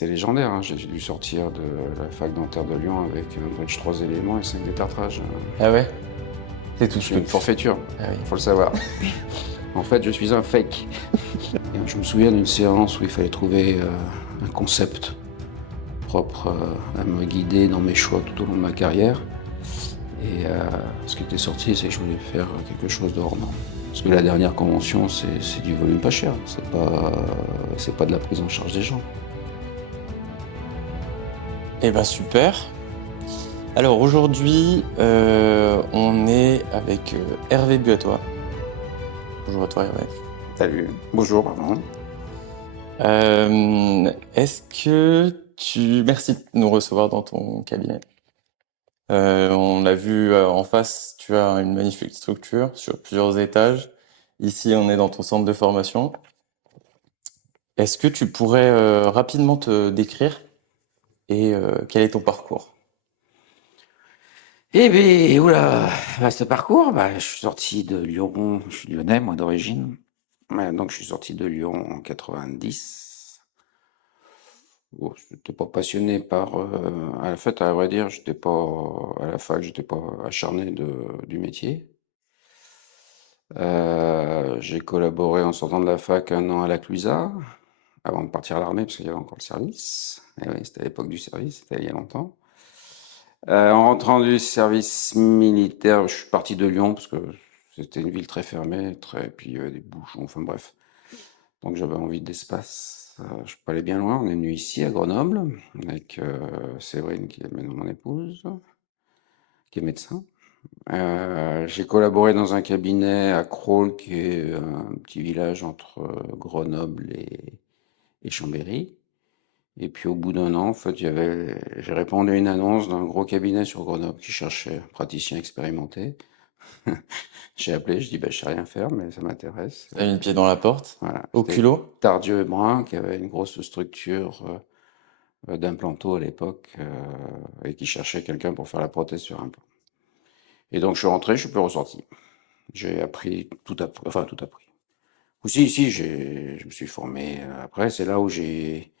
c'est légendaire, hein. J'ai dû sortir de la fac dentaire de Lyon avec un bridge 3 éléments et 5 détartrages. Ah ouais? C'est Je tout. suis une forfaiture, Ah oui. faut le savoir. En fait, je suis un fake. Et je me souviens d'une séance où il fallait trouver un concept propre à me guider dans mes choix tout au long de ma carrière. Et ce qui était sorti, c'est que je voulais faire quelque chose de hors norme. Parce que la dernière convention, c'est du volume pas cher. C'est pas de la prise en charge des gens. Eh ben super. Alors aujourd'hui, on est avec Hervé Buatois. Bonjour à toi Hervé. Salut. Bonjour, pardon. Est-ce que tu... Merci de nous recevoir dans ton cabinet. On l'a vu en face, tu as une magnifique structure sur plusieurs étages. Ici, on est dans ton centre de formation. Est-ce que tu pourrais rapidement te décrire et quel est ton parcours? Eh bien, oula, ce parcours, je suis sorti de Lyon, je suis lyonnais, moi, d'origine. Donc, je suis sorti de Lyon en 90. Bon, j'étais pas passionné par... à la fait, à vrai dire, j'étais pas... À la fac, j'étais pas acharné du métier. J'ai collaboré en sortant de la fac 1 an à la Clusa, avant de partir à l'armée, parce qu'il y avait encore le service. Et oui, c'était à l'époque du service, c'était il y a longtemps. En rentrant du service militaire, je suis parti de Lyon, parce que c'était une ville très fermée, puis il y avait des bouchons, enfin bref. Donc j'avais envie d'espace. Je peux pas aller bien loin. On est venu ici, à Grenoble, avec Séverine, qui est maintenant mon épouse, qui est médecin. J'ai collaboré dans un cabinet à Crolles, qui est un petit village entre Grenoble et Chambéry. Et puis au bout d'1 an, en fait, j'ai répondu à une annonce d'un gros cabinet sur Grenoble qui cherchait un praticien expérimenté. J'ai appelé, je dis, je sais rien faire, mais ça m'intéresse. T'as mis le pied dans la porte, Voilà, au c'était culot. Tardieu et Brun, qui avait une grosse structure d'implanto à l'époque, et qui cherchait quelqu'un pour faire la prothèse sur implant. Et donc je suis rentré, je suis plus ressorti. J'ai appris, enfin tout appris. Ou si, je me suis formé. Après, c'est là où j'ai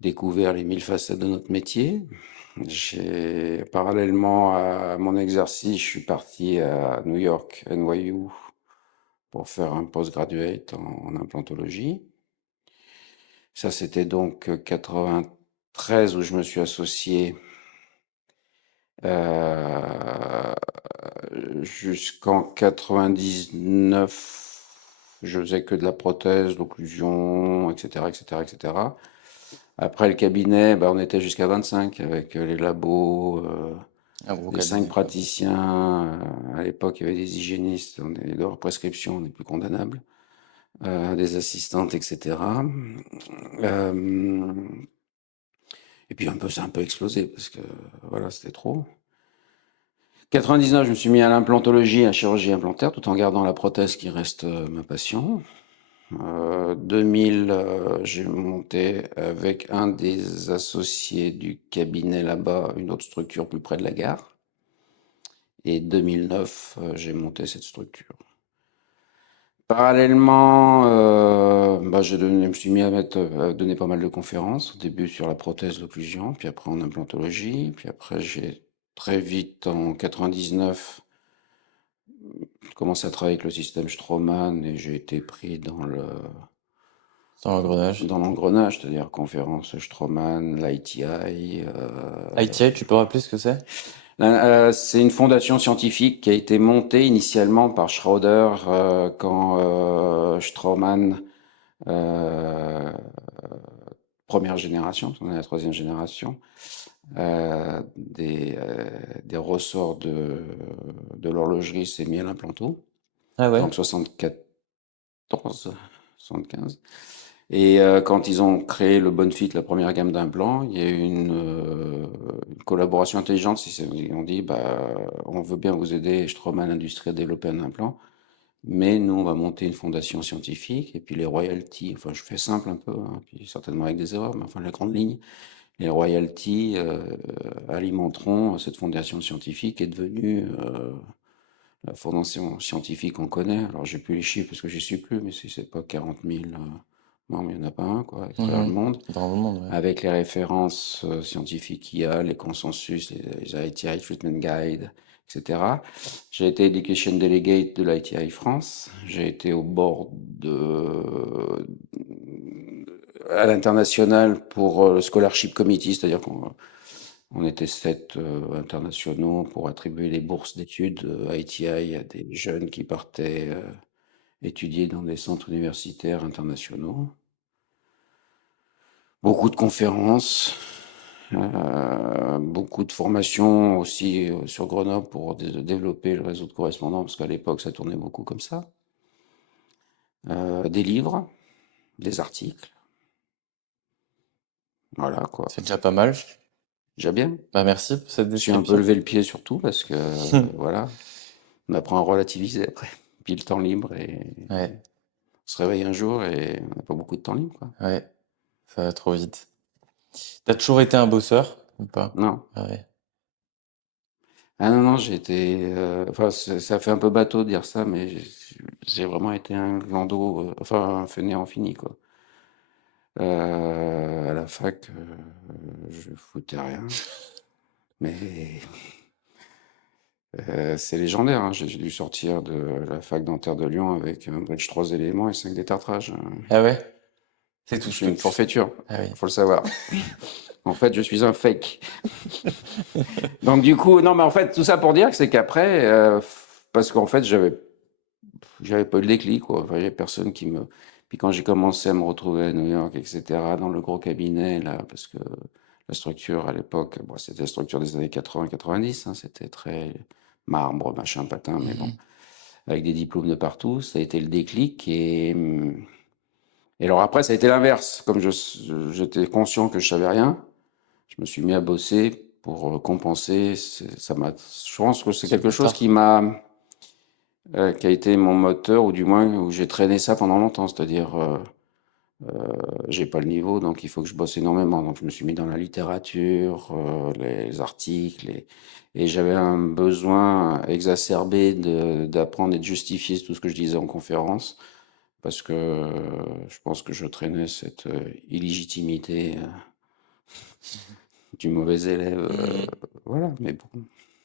découvert les 1000 facettes de notre métier. Parallèlement à mon exercice, je suis parti à New York, NYU, pour faire un postgraduate en implantologie. Ça, c'était donc 93 où je me suis associé euh, jusqu'en 99. Je faisais que de la prothèse, l'occlusion, etc., etc., etc. Après le cabinet, on était jusqu'à 25 avec les labos, Un gros les 5 cabinet, quoi. praticiens. À l'époque, il y avait des hygiénistes, de leur prescription, on n'est plus condamnable. Des assistantes, etc. Euh, et puis ça a un peu explosé parce que voilà, c'était trop. 99, je me suis mis à l'implantologie, à la chirurgie implantaire, tout en gardant la prothèse qui reste ma passion. 2000, j'ai monté avec un des associés du cabinet là-bas, une autre structure plus près de la gare. Et 2009, j'ai monté cette structure. Parallèlement, je me suis mis à donner pas mal de conférences, au début sur la prothèse l'occlusion, puis après en implantologie, puis après j'ai très vite, en 99, commencé à travailler avec le système Straumann et j'ai été pris Dans l'engrenage. dans l'engrenage, c'est-à-dire conférence Straumann, l'ITI. ITI, tu peux rappeler ce que c'est? C'est une fondation scientifique qui a été montée initialement par Schroeder quand Straumann, euh, première génération, on est la troisième génération, des ressorts de l'horlogerie s'est mis à l'implanto, Ah ouais? donc 74, 75. Et quand ils ont créé le Bonefit, la première gamme d'implants, il y a eu une collaboration intelligente. Ils ont dit, on veut bien vous aider, Straumann Industrie, à développer un implant, mais nous, on va monter une fondation scientifique, et puis les royalties, enfin je fais simple un peu, hein, puis certainement avec des erreurs, mais enfin la grande ligne, les royalties alimenteront cette fondation scientifique qui est devenue la fondation scientifique qu'on connaît. Alors j'ai plus les chiffres parce que j'y suis plus, mais c'est pas 40 000 Non, mais il n'y en a pas un, quoi, à travers le monde. Dans le monde, ouais. Avec les références scientifiques qu'il y a, les consensus, les ITI Treatment Guide, etc. J'ai été Education Delegate de l'ITI France. J'ai été au board à l'international pour le Scholarship Committee, c'est-à-dire qu'on était 7 internationaux pour attribuer les bourses d'études ITI à des jeunes qui partaient étudier dans des centres universitaires internationaux. Beaucoup de conférences, beaucoup de formations aussi sur Grenoble pour développer le réseau de correspondants, parce qu'à l'époque, ça tournait beaucoup comme ça. Des livres, des articles. Voilà, quoi. C'est déjà pas mal. Déjà bien. Bah, merci pour cette Je suis un peu description. levé le pied surtout, parce que, voilà, on apprend à relativiser après. Puis le temps libre, et Ouais, on se réveille un jour et on n'a pas beaucoup de temps libre, quoi. ouais, ça va trop vite. T'as toujours été un bosseur ou pas? Non. Ah ouais. Ah non, non, j'ai été. Enfin, ça fait un peu bateau de dire ça, mais j'ai vraiment été un glando, enfin, un fainéant fini, quoi. À la fac, je foutais rien. Mais c'est légendaire, hein. J'ai dû sortir de la fac dentaire de Lyon avec un bridge 3 éléments et 5 détartrages. Ah ouais? C'est Je tout ce suis que une tu... forfaiture, Ah oui. faut le savoir. En fait, je suis un fake. Donc du coup, non, mais en fait, tout ça pour dire que c'est qu'après, parce qu'en fait, j'avais pas eu le déclic, quoi. Enfin, il y avait personne qui me. Puis quand j'ai commencé à me retrouver à New York, etc., dans le gros cabinet, là, parce que la structure à l'époque, bon, c'était la structure des années 80-90, hein, c'était très marbre, machin, patin, mais bon, avec des diplômes de partout, ça a été le déclic. Et alors après, ça a été l'inverse. Comme j'étais conscient que je savais rien, je me suis mis à bosser pour compenser. Je pense que c'est C'est quelque plus chose tard. qui a été mon moteur, ou du moins où j'ai traîné ça pendant longtemps. C'est-à-dire, j'ai pas le niveau, donc il faut que je bosse énormément. Donc je me suis mis dans la littérature, les articles, et j'avais un besoin exacerbé d'apprendre et de justifier tout ce que je disais en conférence, parce que je pense que je traînais cette illégitimité du mauvais élève. Voilà, mais bon,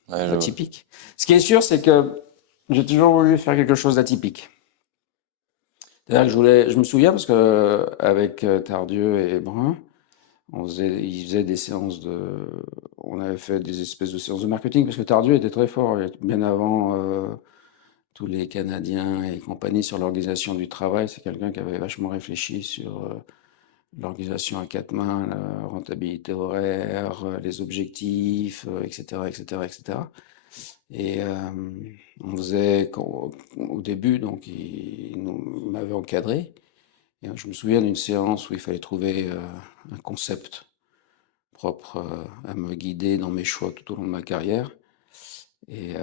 Ouais, je... atypique. Ce qui est sûr, c'est que j'ai toujours voulu faire quelque chose d'atypique. C'est-à-dire que je me souviens parce que avec Tardieu et Brun, ils faisaient des séances on avait fait des espèces de séances de marketing, parce que Tardieu était très fort, bien avant tous les Canadiens et compagnie, sur l'organisation du travail. C'est quelqu'un qui avait vachement réfléchi sur l'organisation à quatre mains, la rentabilité horaire, les objectifs, etc., etc., etc. Et on faisait au début, donc il m'avait encadré. Et je me souviens d'une séance où il fallait trouver un concept propre à me guider dans mes choix tout au long de ma carrière. Et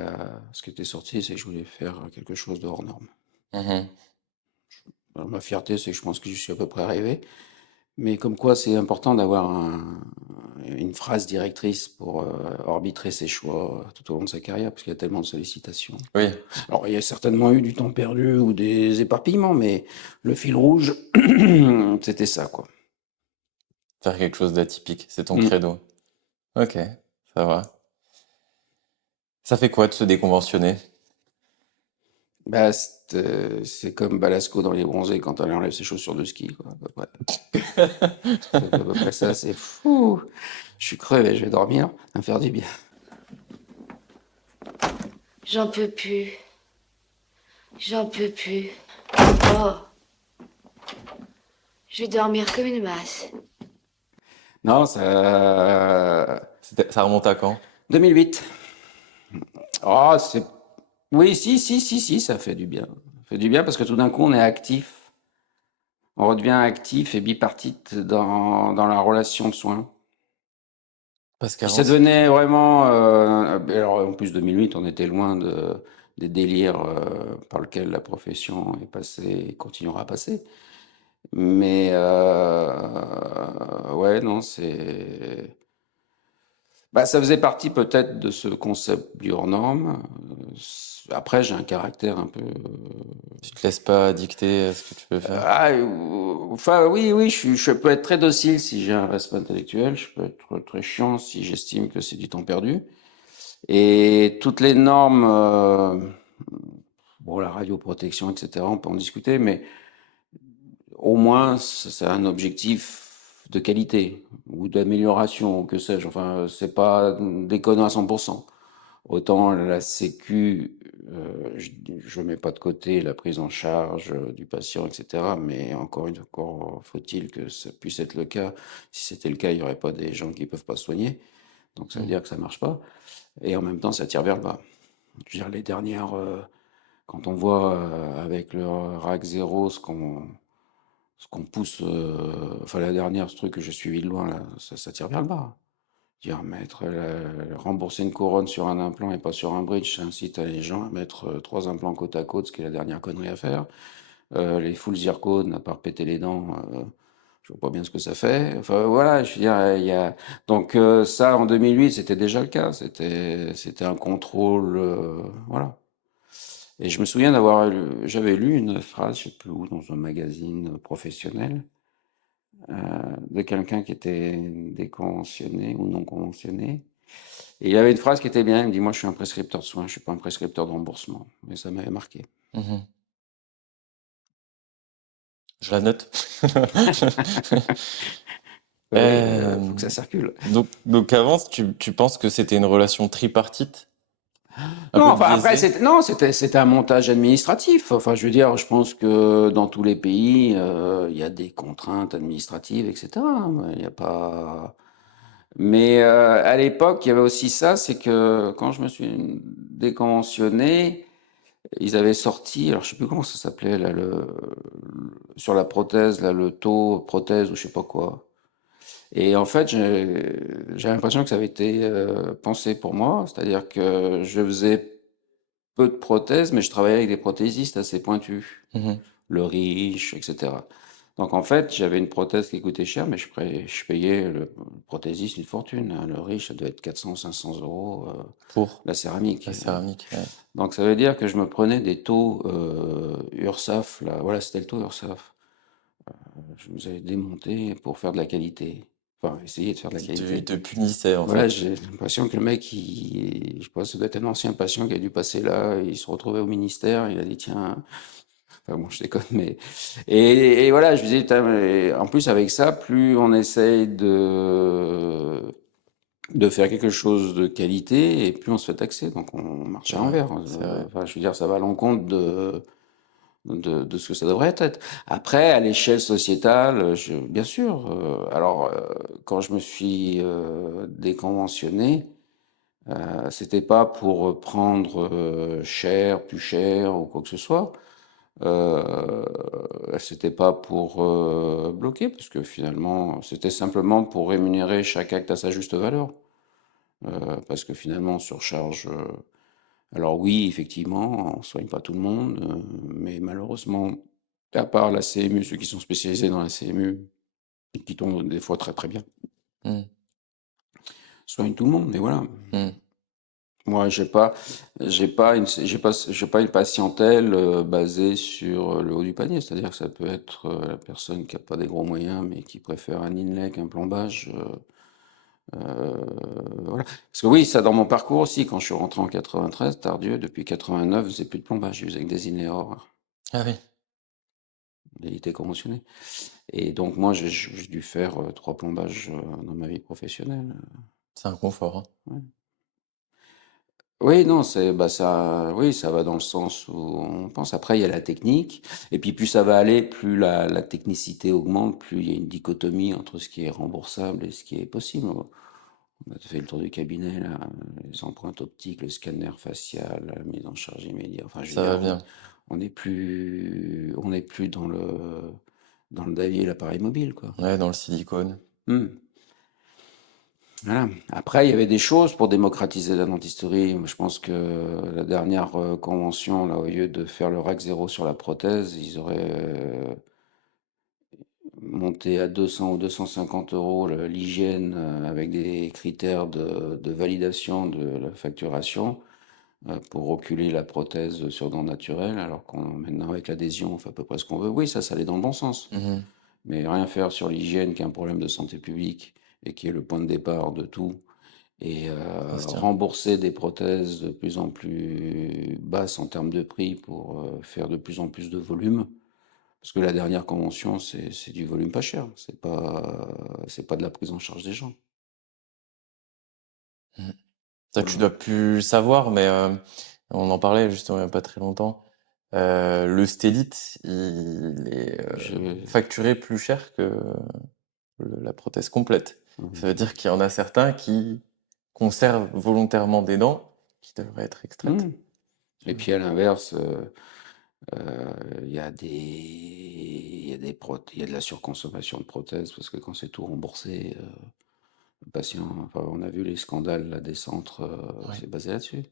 ce qui était sorti, c'est que je voulais faire quelque chose de hors norme. Mhm. Alors, ma fierté, c'est que je pense que j'y suis à peu près arrivé. Mais comme quoi, c'est important d'avoir une phrase directrice pour arbitrer ses choix tout au long de sa carrière, parce qu'il y a tellement de sollicitations. Oui, Alors, il y a certainement eu du temps perdu ou des éparpillements, mais le fil rouge, c'était ça, quoi. faire quelque chose d'atypique, c'est ton Mm. credo. Ok, ça va. Ça fait quoi de se déconventionner? Bah, c'est comme Balasco dans Les Bronzés quand elle enlève ses chaussures de ski, quoi, à peu près. C'est à peu près ça, c'est fou. Je suis crevé, je vais dormir, ça va me faire du bien. J'en peux plus. J'en peux plus. Oh, je vais dormir comme une masse. Non, ça. Ça remonte à quand? 2008. Oh, c'est. Oui, si, si, si, si, ça fait du bien. Ça fait du bien parce que tout d'un coup, on est actif. On redevient actif et bipartite dans la relation de soins. Parce Puis qu'avant, ça devenait vraiment. Alors, en plus, 2008, on était loin des délires par lesquels la profession est passée et continuera à passer. Mais ouais, non, c'est. Bah, ça faisait partie peut-être de ce concept du hors norme. Après, j'ai un caractère un peu. Tu te laisses pas dicter ce que tu veux faire. Enfin, oui, oui, je peux être très docile si j'ai un respect intellectuel. Je peux être très chiant si j'estime que c'est du temps perdu. Et toutes les normes, bon, la radioprotection, etc., on peut en discuter, mais au moins, c'est un objectif de qualité ou d'amélioration, ou que sais-je. Enfin, c'est pas déconnant à 100%. Autant la sécu, je mets pas de côté la prise en charge du patient, etc. Mais encore faut-il que ça puisse être le cas. Si c'était le cas, il y aurait pas des gens qui peuvent pas se soigner. Donc ça veut Mm. dire que ça marche pas. Et en même temps, ça tire vers le bas. Je veux dire, les dernières, quand on voit avec le RAC 0 ce qu'on pousse, enfin la dernière, ce truc que j'ai suivi de loin, là, ça tire vers le bas. Dire mettre, rembourser une couronne sur un implant et pas sur un bridge, ça incite les gens à mettre 3 implants côte à côte, ce qui est la dernière connerie à faire. Les full zircones, à part péter les dents, je vois pas bien ce que ça fait. Enfin voilà, je veux dire, il y a... Donc ça, en 2008, c'était déjà le cas. C'était un contrôle, voilà. Et je me souviens j'avais lu une phrase, je sais plus où, dans un magazine professionnel, de quelqu'un qui était déconventionné ou non conventionné. Et il y avait une phrase qui était bien, il me dit, moi je suis un prescripteur de soins, je suis pas un prescripteur de remboursement. Et ça m'avait marqué. Mhm. Je la note. Oui, faut que ça circule. Donc avant, tu penses que c'était une relation tripartite, un Non, peu enfin après, biaisée? c'était un montage administratif. Enfin, je veux dire, je pense que dans tous les pays, il y a des contraintes administratives, etc. Il n'y a pas. Mais à l'époque, il y avait aussi ça, c'est que quand je me suis déconventionné, ils avaient sorti, alors je sais plus comment ça s'appelait là, sur la prothèse, là, le taux prothèse ou je sais pas quoi. Et en fait, j'ai l'impression que ça avait été pensé pour moi, c'est-à-dire que je faisais peu de prothèses, mais je travaillais avec des prothésistes assez pointus, Mhm. le riche, etc. Donc en fait, j'avais une prothèse qui coûtait cher, mais je payais le prothésiste une fortune, hein. Le riche, ça doit être 400, 500 euros Pour la céramique. la céramique, ouais. Donc ça veut dire que je me prenais des taux URSAF, là, voilà, c'était le taux URSAF. Je me avais démonté pour faire de la qualité. Enfin, essayer de faire de la Il qualité. te punissait en Voilà, fait. j'ai l'impression que le mec, je sais pas, ça doit être un ancien patient qui a dû passer là, il se retrouvait au ministère, il a dit tiens, enfin bon, je déconne, mais. Et voilà, je me disais, putain, mais en plus avec ça, plus on essaye de faire quelque chose de qualité, et plus on se fait taxer, donc on marche C'est à vrai, l'envers. c'est vrai. Enfin, je veux dire, ça va à l'encontre de ce que ça devrait être. Après, à l'échelle sociétale, bien sûr. Alors, quand je me suis déconventionné, c'était pas pour prendre cher, plus cher ou quoi que ce soit. Euh, C'était pas pour bloquer, parce que finalement, c'était simplement pour rémunérer chaque acte à sa juste valeur. Parce que finalement, on surcharge. Alors oui, effectivement, on soigne pas tout le monde, mais malheureusement, à part la CMU, ceux qui sont spécialisés dans la CMU, et qui tombent des fois très très bien, Mm. soignent tout le monde. Mais voilà, Mm. moi, j'ai pas une patientèle basée sur le haut du panier. C'est-à-dire que ça peut être la personne qui a pas des gros moyens, mais qui préfère un inlay qu'un plombage. Voilà. Parce que oui, ça dans mon parcours aussi, quand je suis rentré en 93, Tardieu, depuis 89, je faisais plus de plombage, je faisais que des inlayors. Ah oui, Il était conventionné. Et donc moi, j'ai dû faire 3 plombages dans ma vie professionnelle. c'est un confort, hein. Ouais. Oui, non, bah ça, oui, ça va dans le sens où on pense. Après, il y a la technique, et puis plus ça va aller, plus la technicité augmente, plus il y a une dichotomie entre ce qui est remboursable et ce qui est possible. On a fait le tour du cabinet, là, les empreintes optiques, le scanner facial, la mise en charge immédiate. Enfin, je veux Ça va dire, bien. on n'est plus dans le Davier, l'appareil mobile, quoi. Ouais, dans le silicone. Hmm. Voilà. Après, il y avait des choses pour démocratiser la dentisterie. Moi, je pense que la dernière convention, là, au lieu de faire le RAC 0 sur la prothèse, ils auraient monter à 200 ou 250 € l'hygiène avec des critères de validation de la facturation pour reculer la prothèse sur dents naturelles, alors qu'on maintenant avec l'adhésion on fait à peu près ce qu'on veut. Oui, ça allait dans le bon sens. Mmh. Mais rien faire sur l'hygiène qui est un problème de santé publique et qui est le point de départ de tout, et Ça se tient. rembourser des prothèses de plus en plus basses en termes de prix pour faire de plus en plus de volume. Parce que la dernière convention, c'est du volume pas cher, c'est pas de la prise en charge des gens. Mmh. Ça, tu Voilà. dois plus savoir, mais on en parlait justement il y a pas très longtemps. Le Stélite, il est, Je facturé plus cher que la prothèse complète. Ça veut dire qu'il y en a certains qui conservent volontairement des dents qui devraient être extraites. Mmh. Et puis à l'inverse, il y a de la surconsommation de prothèses parce que quand c'est tout remboursé, le patient, enfin, on a vu les scandales là des centres, Ouais. c'est basé là-dessus.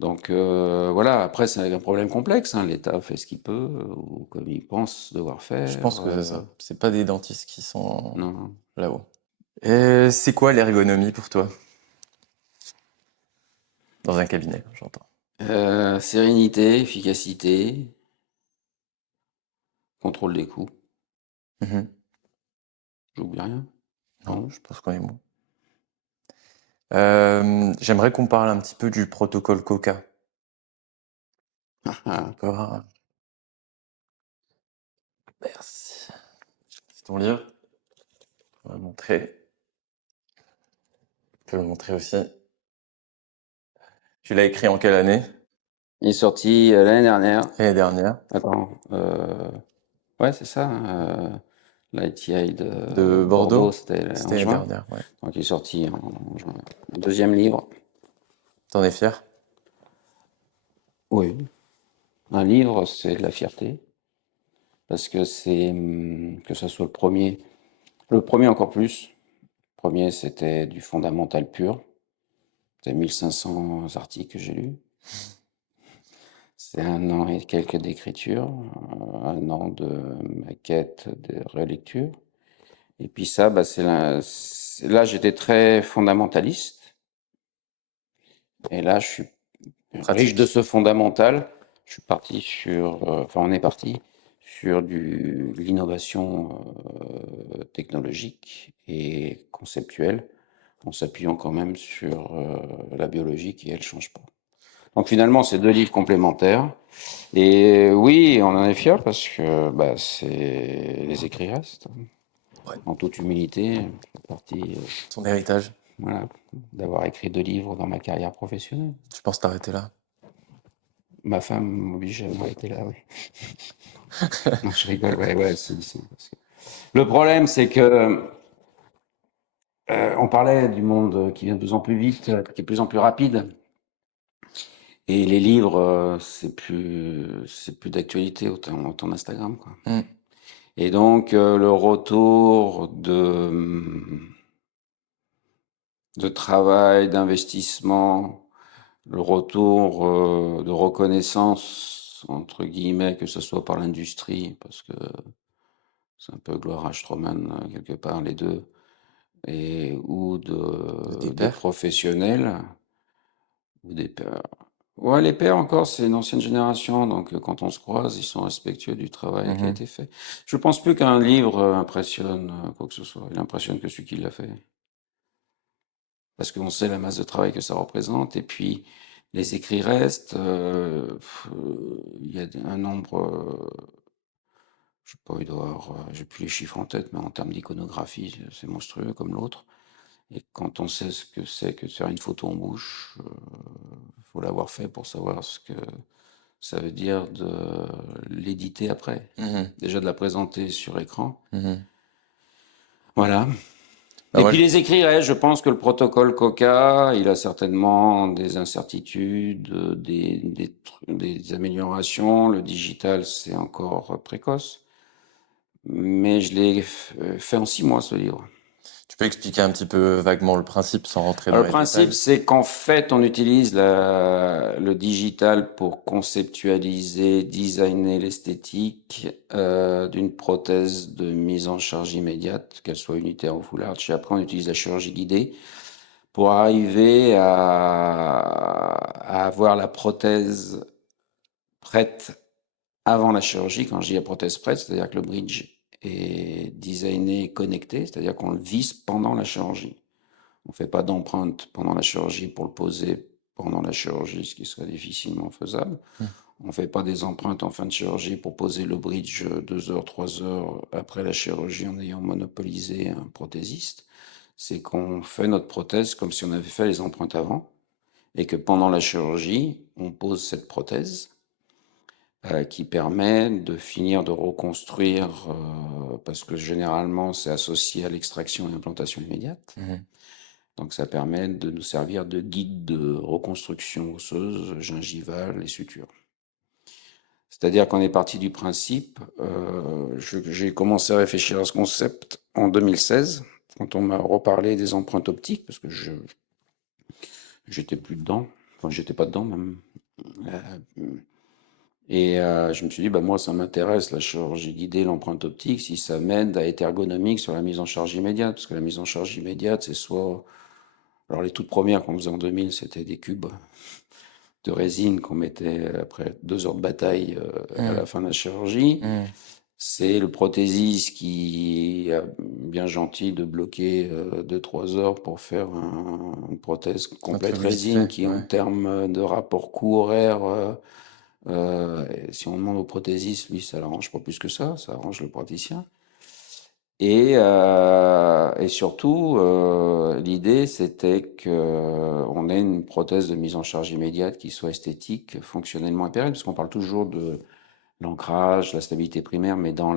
Donc voilà, après c'est un problème complexe, hein. L'État fait ce qu'il peut, ou comme il pense devoir Je faire, pense que c'est ça. C'est pas des dentistes qui sont non. là-haut. Et c'est quoi l'ergonomie pour toi? Dans un cabinet, j'entends. Sérénité, efficacité, contrôle des coûts. Mmh. J'oublie rien? Non, Non? je pense qu'on est bon. J'aimerais qu'on parle un petit peu du protocole Coca. Ah ah. D'accord. Merci. C'est ton livre? On va le montrer. Tu peux le montrer aussi. Tu l'as écrit en quelle année? Il est sorti, l'année dernière. L'année dernière. Attends, ouais, c'est ça, l'ITI de De Bordeaux, Bordeaux? c'était C'était en l'année juin. dernière, ouais. Donc il est sorti en juin. Deuxième livre. T'en es fier? Oui. Un livre, c'est de la fierté, parce que c'est, que ça soit le premier encore plus. Le premier, c'était du fondamental pur. C'était 1500 articles que j'ai lus. C'est 1 an et quelques d'écriture, 1 an de maquette, de relecture. Et puis ça, bah, là, j'étais très fondamentaliste. Et là, je suis riche de Pratique. ce fondamental. Je suis parti sur, enfin, on est parti sur de l'innovation technologique et conceptuelle, en s'appuyant quand même sur la biologie qui, elle, change pas. Donc finalement, c'est 2 livres complémentaires. Et oui, on en est fiers parce que bah, les écrits restent. Ouais. En toute humilité, je fais partie, Ton héritage. voilà, d'avoir écrit 2 livres dans ma carrière professionnelle. Tu penses t'arrêter là? Ma femme m'oblige à m'arrêter là, oui. Non, je rigole, ouais, ouais, si, parce que le problème, c'est que, on parlait du monde qui vient de plus en plus vite, qui est de plus en plus rapide, et les livres, c'est plus d'actualité autant d'Instagram, quoi. Mmh. Et donc le retour de travail, d'investissement, le retour, de «reconnaissance» entre guillemets, que ce soit par l'industrie, parce que c'est un peu Gloire à Stroman, quelque part les 2, ou De tes des pairs? professionnels ou des pairs. Ouais, les pairs encore, c'est une ancienne génération, donc quand on se croise, ils sont respectueux du travail qui a Mmh. été fait. Je pense plus qu'un livre, impressionne, quoi que ce soit. Il impressionne que celui qui l'a fait. Parce qu'on sait la masse de travail que ça représente, et puis les écrits restent, il y a un nombre, je sais pas, il doit avoir, j'ai plus les chiffres en tête, mais en termes d'iconographie, c'est monstrueux comme l'autre. Et quand on sait ce que c'est que de faire une photo en bouche, faut l'avoir fait pour savoir ce que ça veut dire de l'éditer après. Mmh. Déjà de la présenter sur écran. Mmh. Voilà. Bah, Et moi, puis les écrits restent, je pense que le protocole Coca, il a certainement des incertitudes, des améliorations. Le digital, c'est encore précoce. Mais je l'ai fait en 6 mois, ce livre. Tu peux expliquer un petit peu vaguement le principe sans rentrer dans Alors, le les principe, détails? c'est qu'en fait, on utilise le digital pour conceptualiser, designer l'esthétique d'une prothèse de mise en charge immédiate, qu'elle soit unitaire ou full arch. Et après, on utilise la chirurgie guidée pour arriver à avoir la prothèse prête avant la chirurgie. Quand je dis la prothèse prête, c'est-à-dire que le bridge est designé et connecté, c'est-à-dire qu'on le visse pendant la chirurgie. On ne fait pas d'empreinte pendant la chirurgie pour le poser pendant la chirurgie, ce qui serait difficilement faisable. Mmh. On ne fait pas des empreintes en fin de chirurgie pour poser le bridge 2 heures, 3 heures après la chirurgie en ayant monopolisé un prothésiste. C'est qu'on fait notre prothèse comme si on avait fait les empreintes avant et que pendant la chirurgie, on pose cette prothèse qui permet de finir de reconstruire, parce que généralement c'est associé à l'extraction et l'implantation immédiate. Mmh. Donc ça permet de nous servir de guide de reconstruction osseuse, gingivale et suture. C'est-à-dire qu'on est parti du principe, j'ai commencé à réfléchir à ce concept en 2016, quand on m'a reparlé des empreintes optiques, parce que j'étais plus dedans, enfin j'étais pas dedans même. Je me suis dit, bah, moi ça m'intéresse la chirurgie guidée, l'empreinte optique, si ça m'aide à être ergonomique sur la mise en charge immédiate, parce que la mise en charge immédiate, c'est soit... Alors les toutes premières qu'on faisait en 2000, c'était des cubes de résine qu'on mettait après 2 heures de bataille à la fin de la chirurgie. Mmh. C'est le prothésiste qui est bien gentil de bloquer 2-3 heures pour faire une prothèse Un complète truc vite résine fait, qui, en ouais. termes de rapport coût-horaire, si on demande au prothésiste, lui, ça l'arrange pas plus que ça arrange le praticien. Et surtout, l'idée, c'était qu'on ait une prothèse de mise en charge immédiate qui soit esthétique, fonctionnellement impériale, parce qu'on parle toujours de l'ancrage, la stabilité primaire, mais dans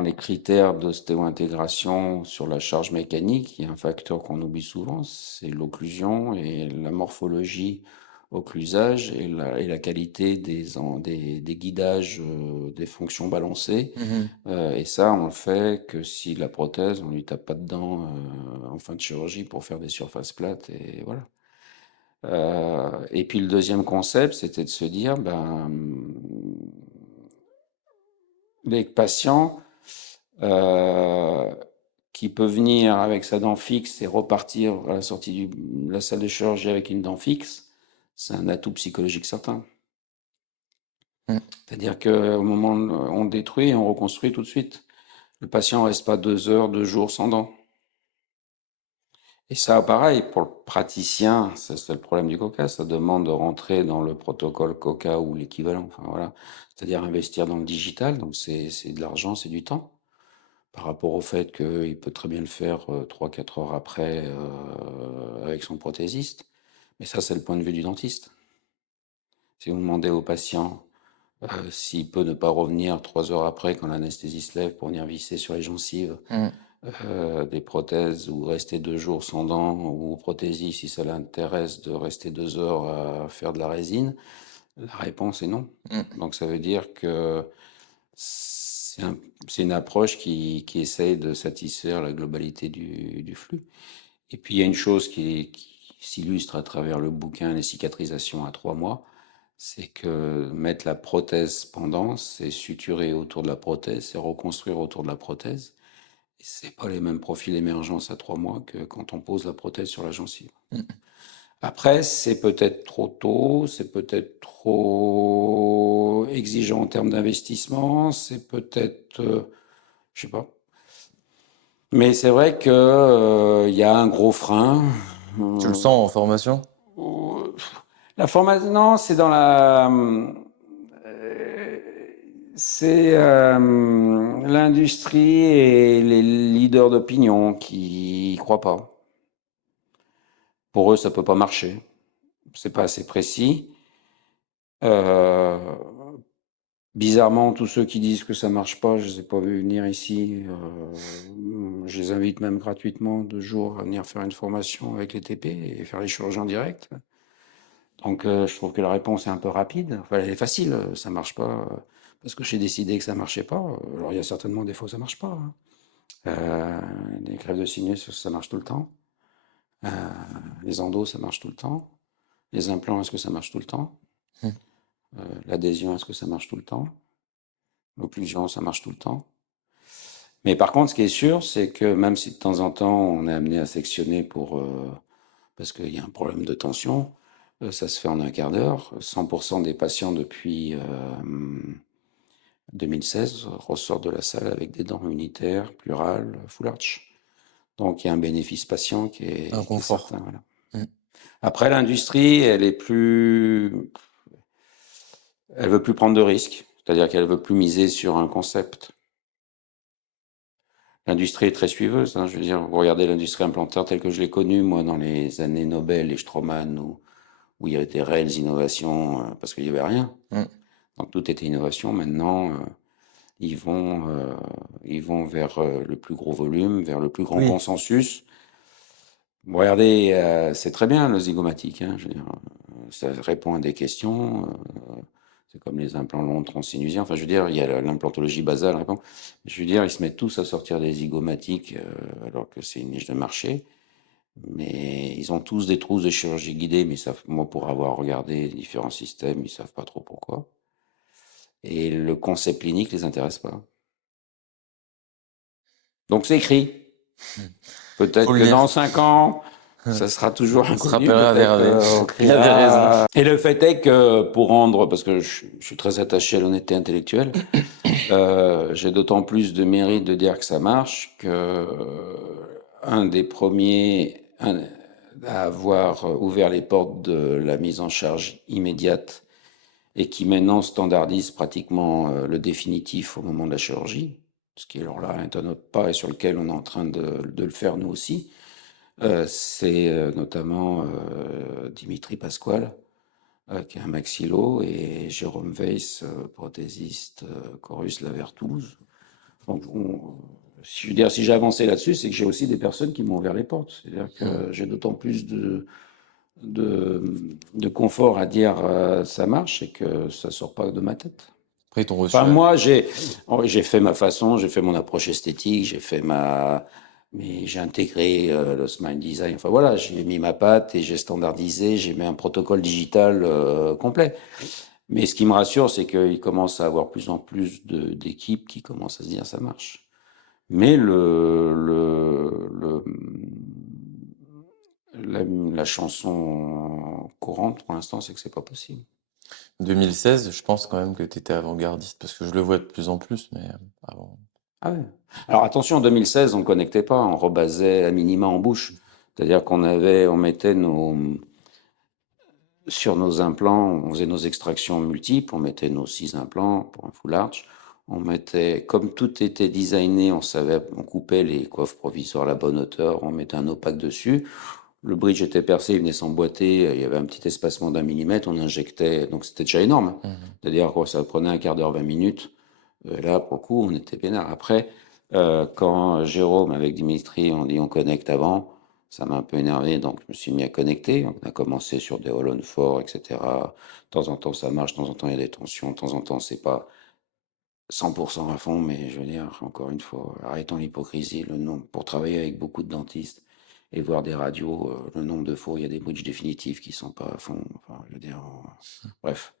les critères d'ostéo-intégration sur la charge mécanique, il y a un facteur qu'on oublie souvent, c'est l'occlusion et la morphologie occlusage et la qualité des guidages, des fonctions balancées. Mmh. Et ça, on le fait que si la prothèse, on lui tape pas dedans en fin de chirurgie pour faire des surfaces plates et voilà. Et puis le deuxième concept, c'était de se dire, ben, les patients euh, qui peut venir avec sa dent fixe et repartir à la sortie de la salle de chirurgie avec une dent fixe, c'est un atout psychologique certain. Mmh. C'est-à-dire qu'au moment où on détruit, on reconstruit tout de suite. Le patient ne reste pas 2 heures, 2 jours sans dents. Et ça, pareil, pour le praticien, c'est le problème du coca, ça demande de rentrer dans le protocole coca ou l'équivalent, enfin voilà. C'est-à-dire investir dans le digital, donc c'est de l'argent, c'est du temps. Par rapport au fait qu'il peut très bien le faire 3-4 heures après avec son prothésiste. Mais ça, c'est le point de vue du dentiste. Si vous demandez au patient s'il peut ne pas revenir 3 heures après quand l'anesthésie se lève pour venir visser sur les gencives Mmh. des prothèses ou rester 2 jours sans dents ou au prothésiste si ça l'intéresse de rester 2 heures à faire de la résine, la réponse est non. Mmh. Donc ça veut dire que c'est une approche qui essaye de satisfaire la globalité du flux. Et puis il y a une chose qui s'illustre à travers le bouquin Les cicatrisations à 3 mois, c'est que mettre la prothèse pendant, c'est suturer autour de la prothèse, c'est reconstruire autour de la prothèse. Et c'est pas les mêmes profils d'émergence à 3 mois que quand on pose la prothèse sur la gencive. Mmh. Après, c'est peut-être trop tôt, c'est peut-être trop exigeant en termes d'investissement, c'est peut-être, je sais pas. Mais c'est vrai que il y a un gros frein. Tu le Euh, sens en formation? la formation, non, c'est dans la, c'est l'industrie et les leaders d'opinion qui y croient pas. Pour eux, ça peut pas marcher. C'est pas assez précis. Euh, Bizarrement, tous ceux qui disent que ça marche pas, je les ai pas vus venir ici. Je les invite même gratuitement 2 jours à venir faire une formation avec les TP et faire les chirurgiens en direct. Donc, je trouve que la réponse est un peu rapide. Enfin, elle est facile, ça marche pas. parce que j'ai décidé que ça marchait pas. Alors il y a certainement des fois où ça marche pas, hein. Les greffes de sinus, ça marche tout le temps. Euh, les endos, ça marche tout le temps. Les implants, est-ce que ça marche tout le temps? Hmm. L'adhésion, est-ce que ça marche tout le temps? L'occlusion, ça marche tout le temps. Mais par contre, ce qui est sûr, c'est que même si de temps en temps on est amené à sectionner parce qu'il y a un problème de tension, ça se fait en un quart d'heure. 100% des patients depuis 2016 ressortent de la salle avec des dents unitaires, plurales, full arch. Donc il y a un bénéfice patient qui est confort. certain. Voilà. Mm. Après, l'industrie, elle veut plus prendre de risques, c'est-à-dire qu'elle veut plus miser sur un concept. L'industrie est très suiveuse, hein, je veux dire, vous regardez l'industrie implantaire telle que je l'ai connue, moi, dans les années Nobel et Stroman, où il y avait des réelles innovations, parce qu'il n'y avait rien. Mm. Donc tout était innovation. Maintenant, ils vont vers le plus gros volume, vers le plus grand Oui. consensus. Bon, regardez, c'est très bien le zygomatique, hein, je veux dire, ça répond à des questions. C'est comme les implants longs transsinusiens. Enfin, je veux dire, il y a l'implantologie basale. Je veux dire, ils se mettent tous à sortir des zygomatiques alors que c'est une niche de marché. Mais ils ont tous des trousses de chirurgie guidée, mais moi, pour avoir regardé différents systèmes, ils savent pas trop pourquoi. Et le concept clinique les intéresse pas. Donc c'est écrit. Peut-être Faut le que lire. dans 5 ans, ça sera toujours On se inconnu. rappellera Peut-être d'Hervé. on Il avait raison. criera. Et le fait est que pour rendre, parce que je suis très attaché à l'honnêteté intellectuelle, j'ai d'autant plus de mérite de dire que ça marche que un des premiers à avoir ouvert les portes de la mise en charge immédiate et qui maintenant standardise pratiquement le définitif au moment de la chirurgie, ce qui alors là est un autre pas et sur lequel on est en train de le faire nous aussi, c'est notamment Dimitri Pasquale, qui est un maxillo, et Jérôme Weiss, prothésiste, Chorus Lavertouze. Donc, si je veux dire, si j'ai avancé là-dessus, c'est que j'ai aussi des personnes qui m'ont ouvert les portes. C'est-à-dire que j'ai d'autant plus de confort à dire ça marche et que ça sort pas de ma tête. Après, ils t'ont reçu. Enfin, moi, j'ai fait ma façon, j'ai fait mon approche esthétique, mais j'ai intégré le smile design. Enfin voilà, j'ai mis ma patte et j'ai standardisé, j'ai mis un protocole digital complet. Mais ce qui me rassure, c'est qu'il commence à avoir plus en plus d'équipes qui commencent à se dire ça marche. Mais la chanson courante, pour l'instant, c'est que c'est pas possible. 2016, je pense quand même que tu étais avant-gardiste, parce que je le vois de plus en plus, mais avant. Ah ouais. Alors attention, en 2016, on ne connectait pas, on rebasait à minima en bouche. C'est-à-dire on mettait sur nos implants, on faisait nos extractions multiples, on mettait nos 6 implants pour un full arch. On mettait, comme tout était designé, on coupait les coiffes provisoires à la bonne hauteur, on mettait un opaque dessus. Le bridge était percé, il venait s'emboîter, il y avait un petit espacement d'1 millimètre, on injectait, donc c'était déjà énorme. C'est-à-dire que ça prenait un quart d'heure, 20 minutes. Là, pour le coup, on était peinard. Après, quand Jérôme avec Dimitri on dit on connecte avant, ça m'a un peu énervé, donc je me suis mis à connecter. On a commencé sur des hold-on forts, etc. De temps en temps, ça marche, de temps en temps, il y a des tensions, de temps en temps, c'est pas 100% à fond, mais je veux dire, encore une fois, arrêtons l'hypocrisie. Pour travailler avec beaucoup de dentistes et voir des radios, le nombre de fois, il y a des bridges définitifs qui sont pas à fond. Enfin, je veux dire, bref.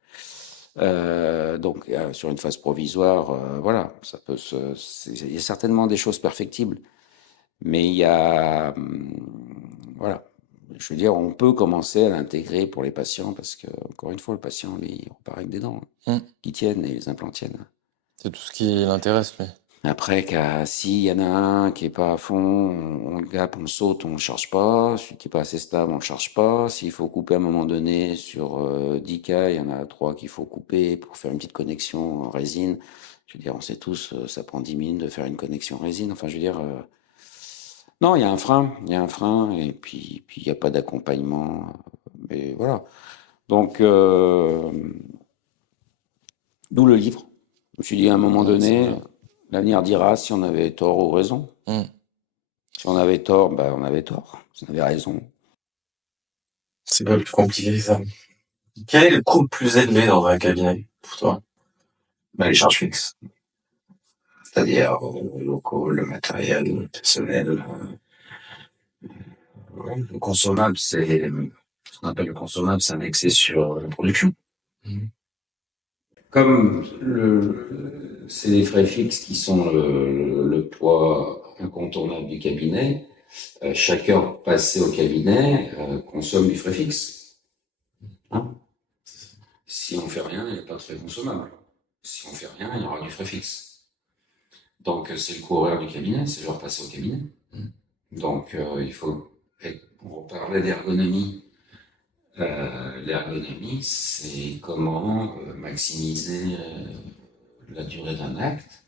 Donc, sur une phase provisoire, voilà, il y a certainement des choses perfectibles, mais il y a, voilà, je veux dire, on peut commencer à l'intégrer pour les patients parce que, encore une fois, le patient, lui, il repart avec des dents qui tiennent et les implants tiennent. C'est tout ce qui l'intéresse, lui. Après, s'il y en a un qui est pas à fond, on le gape, on le saute, on le charge pas. Celui qui est pas assez stable, on le charge pas. S'il faut couper à un moment donné sur 10 cas, il y en a 3 qu'il faut couper pour faire une petite connexion en résine. Je veux dire, on sait tous, ça prend 10 minutes de faire une connexion résine. Enfin, je veux dire, non, il y a un frein, et puis il n'y a pas d'accompagnement. Mais voilà. Donc, d'où le livre. Je me suis dit à un moment donné, l'avenir dira si on avait tort ou raison. Si on avait tort, on avait tort. Si on avait raison. C'est pas plus compliqué que ça. Quel est le coût le plus élevé dans un cabinet pour toi? Les charges fixes. C'est-à-dire locaux, le matériel, le personnel. Le consommable, ce qu'on appelle le consommable, c'est indexé sur la production. Comme c'est les frais fixes qui sont le poids incontournable du cabinet, chaque heure passée au cabinet consomme du frais fixe. Hein? Si on fait rien, il n'y a pas de frais consommables. Si on fait rien, il y aura du frais fixe. Donc c'est le coût horaire du cabinet, c'est l'heure passée au cabinet. Donc il faut, on parlait d'ergonomie. L'ergonomie, c'est comment maximiser la durée d'un acte,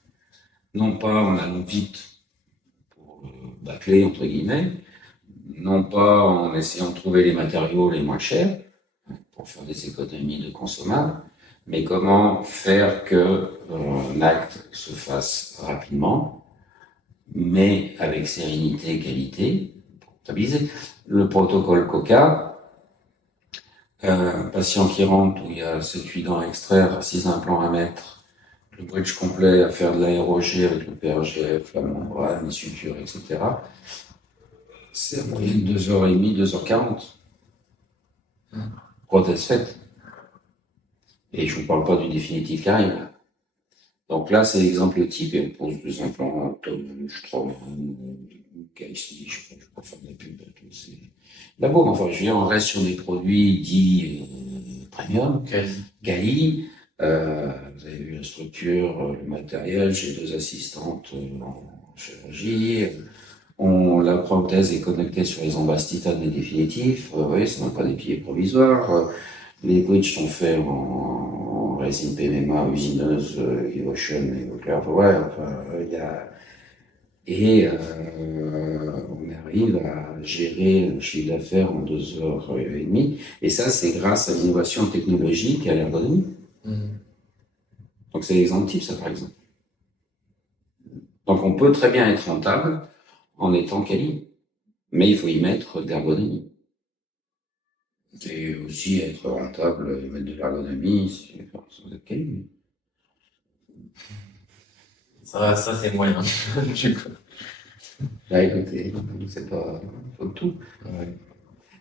non pas en allant vite pour bâcler entre guillemets, non pas en essayant de trouver les matériaux les moins chers pour faire des économies de consommables, mais comment faire que un acte se fasse rapidement, mais avec sérénité et qualité, pour stabiliser. Le protocole COCA, un patient qui rentre où il y a 7-8 dents à extraire, 6 implants à mettre, le bridge complet à faire de l'aérogé avec le PRGF, la membrane, les sutures, etc. C'est en moyenne 2h30, 2h40. Prothèse faite. Et je vous parle pas du définitif qui arrive. Donc là, c'est l'exemple type, et on pose des implants Strom, KSI, je ne vais pas faire de la pub, c'est la bombe. Enfin, je veux dire, on reste sur des produits dits premium, Gali. Vous avez vu la structure, le matériel, j'ai 2 assistantes en chirurgie. La prothèse est connectée sur les embasses titane des définitifs. Oui, ce n'est pas des piliers provisoires. Les bridges sont faits en résine PMMA usineuse, Evotion, Evoclair. Ouais, enfin, il y a. Et on arrive à gérer un chiffre d'affaires en 2h30. Et ça, c'est grâce à l'innovation technologique et à l'ergonomie. Donc c'est l'exemple type, ça, par exemple. Donc on peut très bien être rentable en étant quali, mais il faut y mettre de l'ergonomie. Et aussi être rentable et mettre de l'ergonomie, sans être quali. Ça c'est moyen. Bah écoutez, c'est pas faut de tout. Ouais.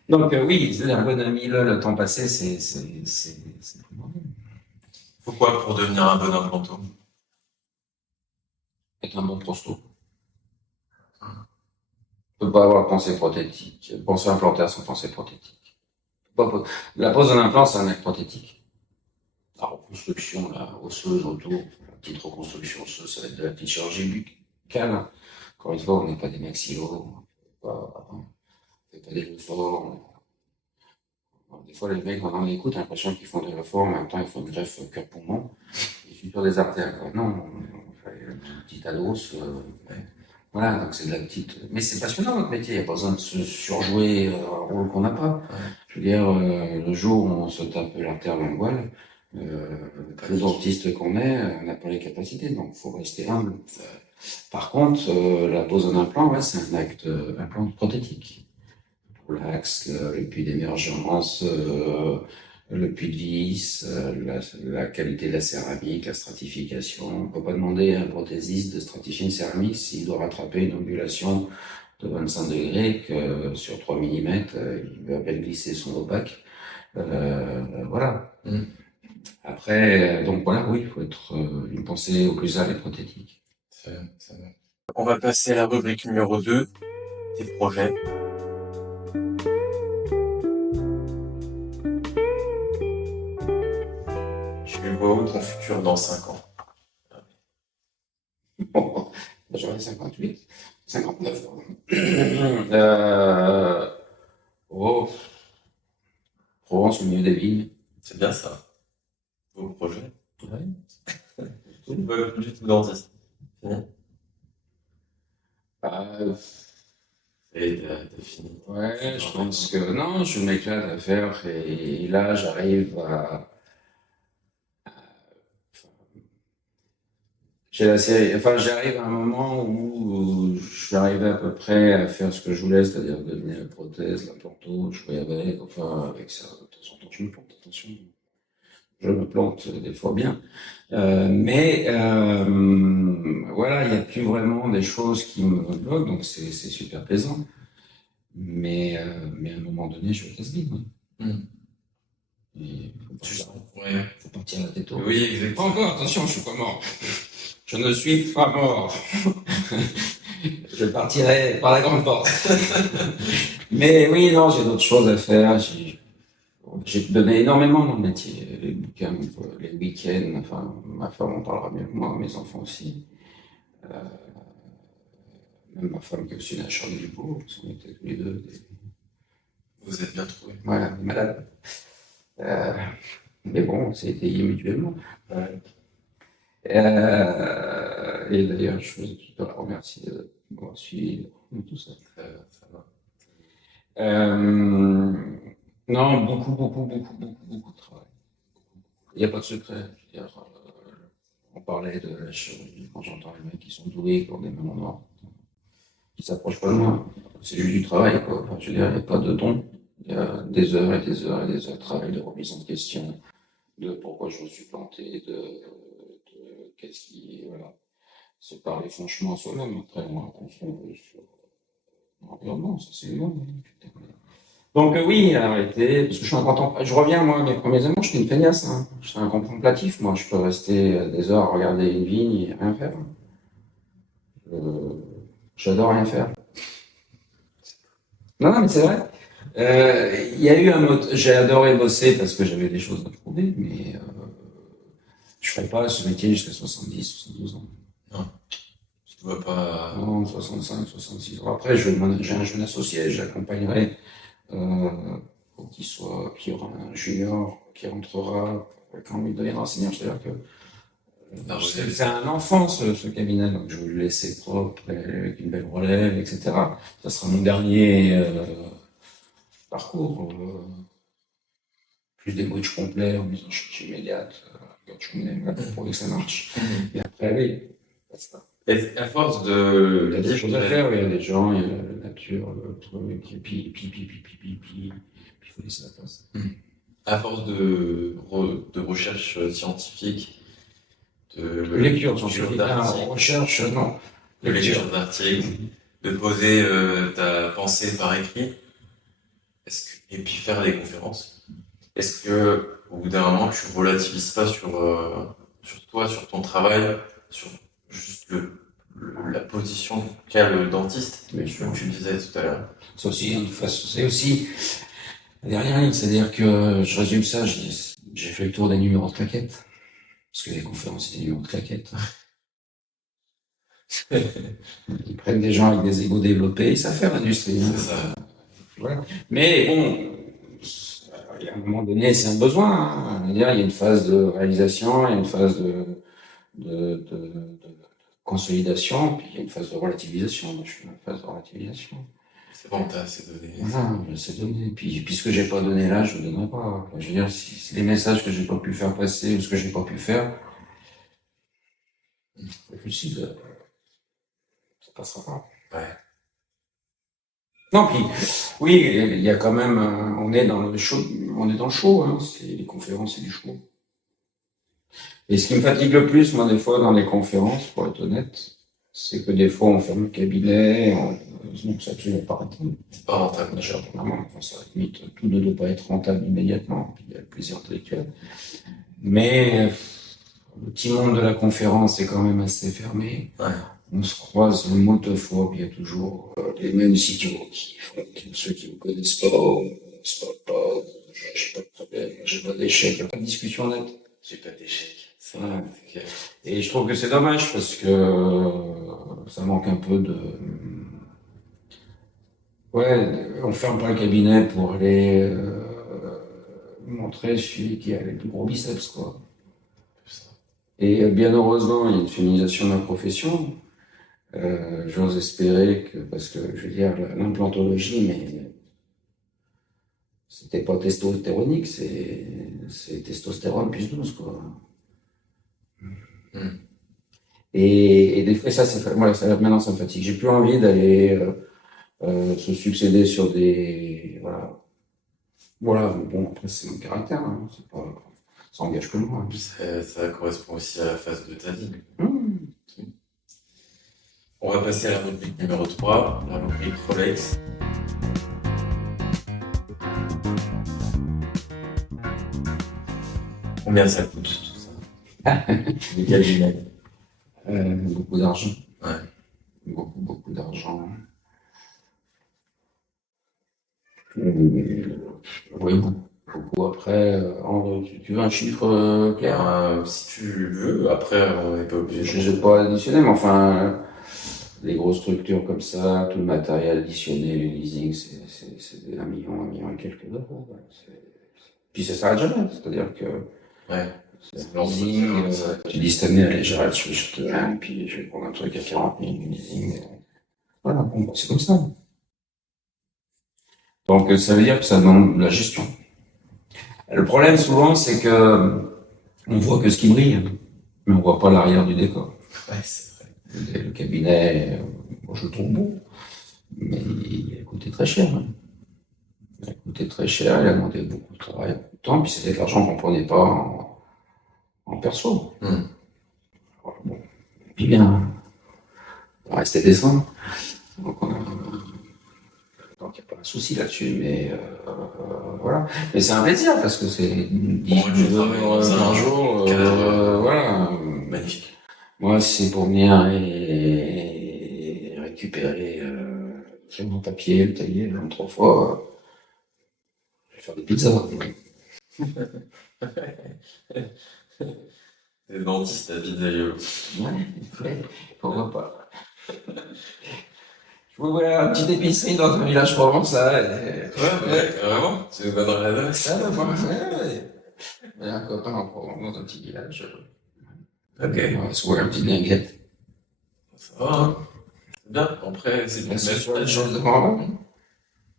Donc oui, l'ergonomie, le temps passé, c'est primordial. Faut quoi pour devenir un bon implanto? Être un bon prosto. On peut pas avoir pensée prothétique, penser implantaire sans pensée prothétique. La pose d'un implant, c'est un acte prothétique. La reconstruction, la osseuse autour, la petite reconstruction osseuse, ça va être de la petite chirurgie buccale. Encore une fois, on n'est pas des maxillos, on fait pas des réformes. Des fois, les mecs, on en écoute, t'as l'impression qu'ils font des réformes, en même temps, ils font une greffe cœur-poumon, ils suturent des artères, quoi. Non, on fait une petite ados, voilà, donc c'est de la petite. Mais c'est passionnant notre métier, il n'y a pas besoin de se surjouer un rôle qu'on n'a pas. Je veux dire, le jour où on se tape l'artère linguale, le dentiste qu'on est, on n'a pas les capacités, donc il faut rester humble. Par contre, la pose d'un implant, ouais, c'est un acte implant prothétique. Pour l'axe, le puits d'émergence, le puits de vis, la qualité de la céramique, la stratification. On ne peut pas demander à un prothésiste de stratifier une céramique s'il doit rattraper une ondulation de 25 degrés que sur 3 mm, il va à peine glisser son opaque. Voilà. Après, donc voilà, oui, il faut être une pensée occlusale et prothétique. On va passer à la rubrique numéro 2, tes projets. Tu vois ton futur dans 5 ans? Bon, j'en ai 58, 59. Oh, Provence au milieu des vignes. C'est bien ça. Beau projet. Ouais. Tu ne vois plus du tout dentiste. Et t'as fini. Ouais, je pense que non, je m'éclate à faire et là j'arrive à. J'ai la série, enfin j'arrive à un moment où je suis arrivé à peu près à faire ce que je voulais, c'est-à-dire donner la prothèse, l'implanto, jouer avec, enfin avec ça, de temps en temps je me plante, attention. je me plante des fois bien. Mais voilà, il n'y a plus vraiment des choses qui me bloquent, donc c'est super plaisant. Mais à un moment donné, je vais être has-been, ouais. Hmm. Et Ouais. faut partir la tête haute. Oui, Pas exactement. encore, attention, je suis pas mort. Je ne suis pas mort. Je partirai par la grande porte. Mais oui, non, j'ai d'autres choses à faire. J'ai donné énormément dans le métier. Les bouquins, les week-ends, enfin, ma femme en parlera mieux que moi, mes enfants aussi. Même ma femme qui est aussi une acharnée du boulot, parce qu'on était tous les deux Vous êtes bien trouvé. voilà, des malades. Euh, mais bon, on s'est étayé mutuellement. Et d'ailleurs, je te remercie de m'avoir suivi dans tout ça. Ça va. Euh, non, beaucoup de travail. Il n'y a pas de secret. Je veux dire, on parlait de la chirurgie quand j'entends les mecs qui sont doués, qui ont des mains en or, qui s'approchent pas de moi. C'est juste du travail, quoi. Enfin, je veux dire, il n'y a pas de don. Il y a des heures et des heures et des heures de travail, de remise en question, de pourquoi je me suis planté, de qu'est-ce qui, voilà. Se parler franchement à soi-même. Après, on raconte ce qu'on veut sur l'environnement, ça c'est humain. Donc oui, arrêtez, parce que je suis un je reviens, moi, mes premiers amours, je suis une feignasse, hein. Je suis un contemplatif, moi, je peux rester des heures à regarder une vigne et rien faire. Euh, J'adore rien faire. Non, non, mais c'est vrai. Il y a eu un mot, j'ai adoré bosser parce que j'avais des choses à prouver, mais je ferais pas ce métier jusqu'à 70, 72 ans. Non. Tu vois pas. Non, 65, 66 ans. Après, j'ai un jeune associé, j'accompagnerai, euh, pour qu'il y aura un junior qui rentrera quand il deviendra senior. C'est-à-dire que c'est un enfant, ce cabinet, donc je vais le laisser propre, avec une belle relève, etc. Ça sera mon dernier parcours. Plus des bridges complets, en mise en charge immédiate, pour prouver que ça marche. Et après, oui, basta. Et à force Il y de a des choses à faire, oui, il y a des gens, il y a la nature, le truc, et puis il faut laisser la place. à force de recherche scientifique, de Lecture scientifique, recherche, non. de lecture d'articles, de poser ta pensée par écrit, et puis faire des conférences. Est-ce que au bout d'un moment tu relativises pas sur toi, sur ton travail, sur juste la position qu'a le dentiste, Bien sûr. comme tu le disais tout à l'heure. C'est aussi la dernière ligne, c'est-à-dire que je résume ça, j'ai fait le tour des numéros de claquettes. Parce que les conférences, c'est des numéros de claquettes. Ils prennent des gens avec des égos développés, ils savent faire l'industrie. Hein. C'est ça. Voilà. Mais bon, il y a un moment donné, c'est un besoin. Hein. Il y a une phase de réalisation, il y a une phase de consolidation, puis il y a une phase de relativisation. Moi, je suis dans la phase de relativisation. C'est bon, t'as assez donné. Voilà, je sais donner. Puis, ce que j'ai pas donné là, je le donnerai pas. Enfin, je veux dire, si les messages que j'ai pas pu faire passer ou ce que j'ai pas pu faire, réfléchis, ça passera pas. Ouais. Non, puis, oui, il y a quand même, on est dans le show, hein, les conférences, c'est du show. Et ce qui me fatigue le plus, moi, des fois, dans les conférences, pour être honnête, c'est que des fois, on ferme le cabinet, donc c'est absolument pas rentable. C'est pas rentable. Déjà, premièrement, enfin, ça limite, tout ne doit pas être rentable immédiatement, puis il y a le plaisir intellectuel. Mais, le petit monde de la conférence est quand même assez fermé. Ouais. On se croise moult fois, puis il y a toujours les mêmes idiots ceux qui ne me connaissent pas, se parlent pas, j'ai pas de problème, j'ai pas d'échec, pas de discussion nette. J'ai pas d'échec. C'est Ouais. clair. Et je trouve que c'est dommage parce que ça manque un peu de. Ouais, on ferme pas le cabinet pour aller montrer celui qui a les plus gros biceps, quoi. Et bien heureusement, il y a une féminisation de la profession. J'ose espérer que, parce que je veux dire, l'implantologie, mais c'était pas testostéronique, c'est testostérone plus 12, quoi. Mm. Et des fois, maintenant, ça me fatigue. J'ai plus envie d'aller se succéder sur des, voilà. Voilà, bon, après, c'est mon caractère, hein. Ça engage que moi. En plus, ça correspond aussi à la phase de ta vie. Mmh. On va passer à la rubrique numéro 3, la rubrique Rolex. Combien ça coûte tout ça? Les cabinets. Beaucoup d'argent. Ouais. Beaucoup d'argent. Oui, beaucoup. Après, tu veux un chiffre clair? Si tu veux, après, on n'est pas obligé. Je n'ai pas additionné, mais enfin, les grosses structures comme ça, tout le matériel additionné, le leasing, c'est 1 million et quelques d'euros. Ouais. Puis ça s'arrête jamais, c'est-à-dire que Ouais. c'est le leasing, tu dis cette année, allez, j'arrête, je te viens, et puis je vais prendre un truc à 40 000 de leasing. Voilà, bon, c'est comme ça. Donc ça veut dire que ça demande de la gestion. Le problème souvent, c'est que on voit que ce qui brille, mais on voit pas l'arrière du décor. Ouais, c'est vrai. Le cabinet, moi je le trouve beau, mais il a coûté très cher. Hein. Il a coûté très cher, il a demandé beaucoup de travail, beaucoup de temps, puis c'était de l'argent qu'on prenait pas en perso. Voilà, bon. Puis bien, on va rester décent. Donc il n'y a pas un souci là-dessus, mais voilà. Mais c'est un plaisir parce que c'est 10 un jour, voilà. Magnifique. Moi, c'est pour venir et récupérer mon papier, le tailler 23 fois. Je vais faire des pizzas. T'es dentiste à Pizzaïolo. Ouais, pourquoi pas. Je vous vois une petite épicerie dans un village provençal. Ouais, carrément. Tu vas dans l'adresse. Ça, ouais. Il y a un copain en Provence, dans un petit village. Ok. On va se voir un petit dinguette. Ça va, hein. C'est bien. Après, c'est plus le même C'est stress. chose de moi.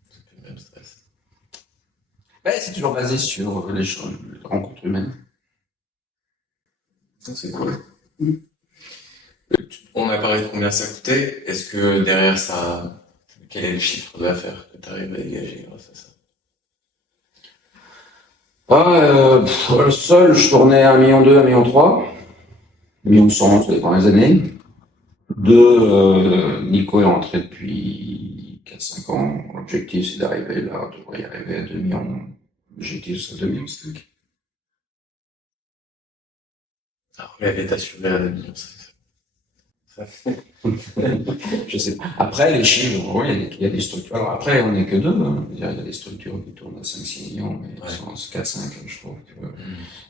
C'est plus le même stress. Ouais, c'est toujours basé sur les rencontres humaines. C'est cool. On a parlé de combien ça coûtait. Est-ce que derrière ça, quel est le chiffre d'affaires que tu arrives à dégager grâce à ça? Seul, je tournais à 1,2 million, 1,3 million, 1,1 million, ça dépend des années. Nico est rentré depuis 4-5 ans. L'objectif, c'est d'arriver là, on devrait y arriver à 2 millions. L'objectif, c'est 2,5 millions. Alors, mais elle est assurée à 2 millions. Ça fait. Je sais pas. Après, les chiffres, oui, il y a des structures. Alors après, on n'est que deux. Hein. Il y a des structures qui tournent à 5-6 millions, mais Ouais. qui sont à 4-5. Je trouve que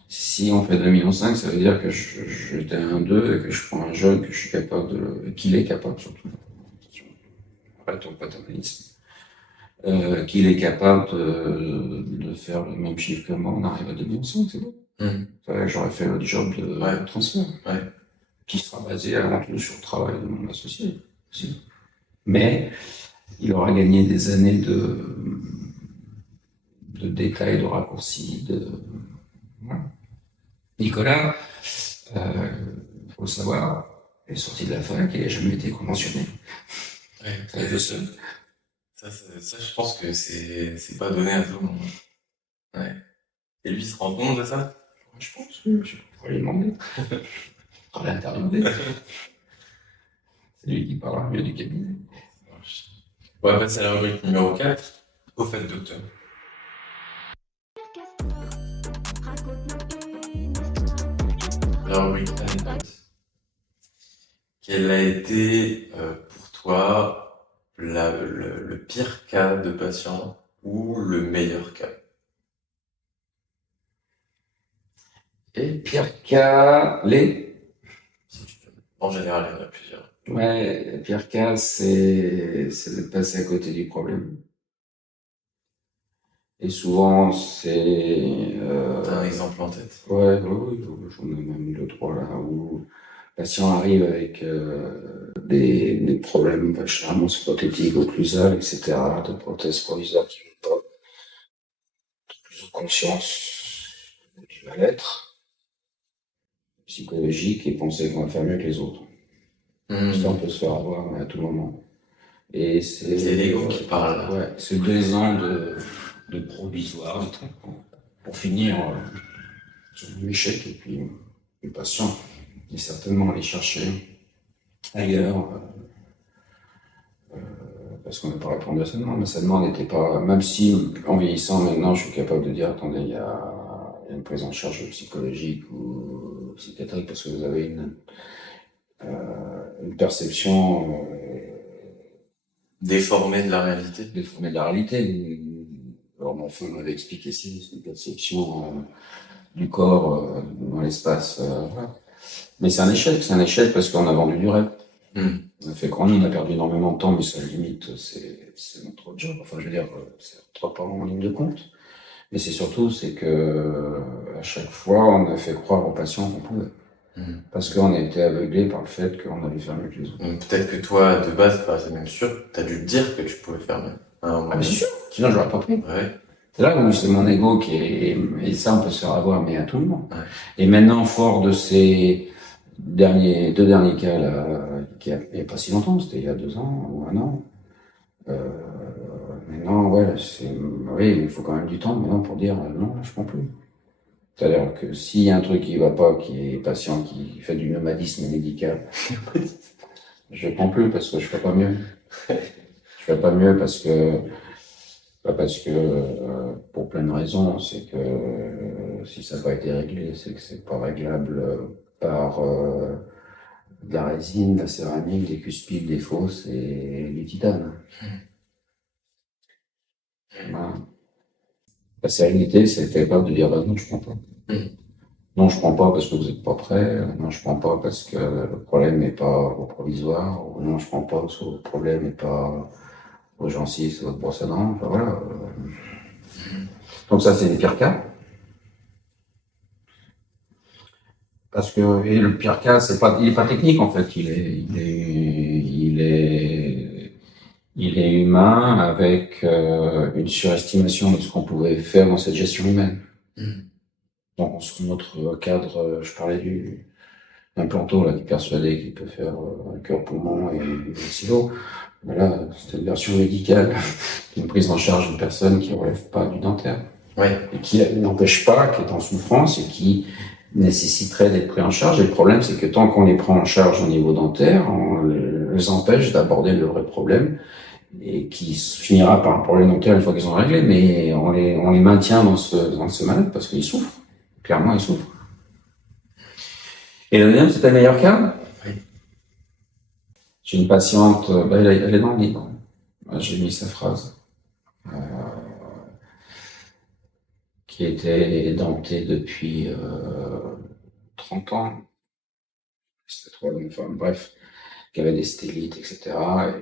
si on fait 2,5 millions, ça veut dire que j'étais à 1,2 et que je prends un jeune que je suis capable qu'il est capable surtout. Arrête ton paternalisme. Qu'il est capable de faire le même chiffre que moi, on arrive à 2,5 millions, c'est bon. J'aurais fait le job de transfert. Ouais. Qui sera basé avant tout sur le travail de mon associé aussi. Mais il aura gagné des années de détails, de raccourcis, voilà. Nicolas, faut le savoir, est sorti de la fac et n'a jamais été conventionné. Ouais. Ça, je sais. Ça, je pense que c'est pas donné à tout le monde. Ouais. Et lui, il se rend compte de ça? Je pense, oui, je pourrais lui demander. Je pourrais l'interviewer. C'est lui qui parlera mieux du cabinet. On va passer à la rubrique numéro 4. Au fait, docteur. La rubrique anecdote. Quel a été pour toi le pire cas de patient ou le meilleur cas? Et pire cas, Si tu peux. En général, il y en a plusieurs. Ouais, pire cas, c'est de passer à côté du problème. Et souvent, c'est... T'as un exemple en tête? Ouais, j'en ai même 2-3 là, où le patient arrive avec des problèmes, généralement c'est prothétiques, occlusales, etc., de prothèses provisoires qui vont pas, de plus de conscience du mal-être psychologique et penser qu'on va faire mieux que les autres. Ça, on peut se faire avoir, mais à tout moment. Et c'est l'ego qui parle. Ouais, c'est 2 ans de provisoire, pour finir c'est un échec, et puis le patient est certainement allé chercher ailleurs, parce qu'on n'a pas répondu à sa demande. Mais sa demande n'était pas, même si en vieillissant maintenant, je suis capable de dire, attendez, il y a une prise en charge psychologique ou psychiatrique parce que vous avez une perception Déformé de la réalité. déformée de la réalité. Alors, mon fond m'avait expliqué c'est une perception du corps dans l'espace. Voilà. Mais c'est un échec parce qu'on a vendu du rêve. On a fait croire, on a perdu énormément de temps, mais ça limite, c'est notre job. Enfin, je veux dire, c'est notre part en ligne de compte. Mais c'est surtout, c'est que à chaque fois, on a fait croire aux patients qu'on pouvait. Parce qu'on a été aveuglé par le fait qu'on allait faire mieux que les autres. Donc, peut-être que toi, de base, c'est même sûr, t'as dû te dire que tu pouvais faire mieux. Ah, mais c'est sûr. Sinon, j'aurais pas pris. Ouais. C'est là où c'est mon ego qui est, et ça, on peut se faire avoir, mais à tout le monde. Ouais. Et maintenant, fort de ces deux derniers cas, là, il n'y a pas si longtemps, c'était il y a 2 ans ou 1 an. Maintenant, ouais, oui, il faut quand même du temps maintenant pour dire non, je prends plus. C'est-à-dire que s'il y a un truc qui va pas, qui est patient, qui fait du nomadisme médical, je prends plus parce que je fais pas mieux. Je fais pas mieux parce que, pour plein de raisons, c'est que si ça n'a pas été réglé, c'est que c'est pas réglable par de la résine, de la céramique, des cuspides, des fosses et du titane. Voilà. La sérénité, c'est être capable de dire bah non, je prends pas. Non, je prends pas parce que vous n'êtes pas prêt. Non, je prends pas parce que le problème n'est pas au provisoire. Ou non, je prends pas parce que le problème n'est pas aux gencives, c'est votre brosse à dents. Enfin, voilà. Donc ça, c'est le pire cas. Parce que et le pire cas, il est pas technique en fait. Il est humain avec une surestimation de ce qu'on pouvait faire dans cette gestion humaine. Donc, sur notre cadre, je parlais d'un planteau là, qui est persuadé qu'il peut faire un cœur-poumon et un silo. Voilà, c'est une version médicale, une prise en charge d'une personne qui ne relève pas du dentaire. Ouais. Et qui n'empêche pas, qui est en souffrance et qui nécessiterait d'être pris en charge. Et le problème, c'est que tant qu'on les prend en charge au niveau dentaire, on les empêche d'aborder le vrai problème et qui finira par un problème dentaire une fois qu'ils ont réglé, mais on les maintient dans ce mal parce qu'ils souffrent. Clairement, ils souffrent. Et le deuxième, c'était le meilleur cas. Oui. J'ai une patiente, elle est dans le livre. J'ai mis sa phrase. Qui était dentée depuis 30 ans. C'était trop long, enfin bref, qui avait des stélites, etc.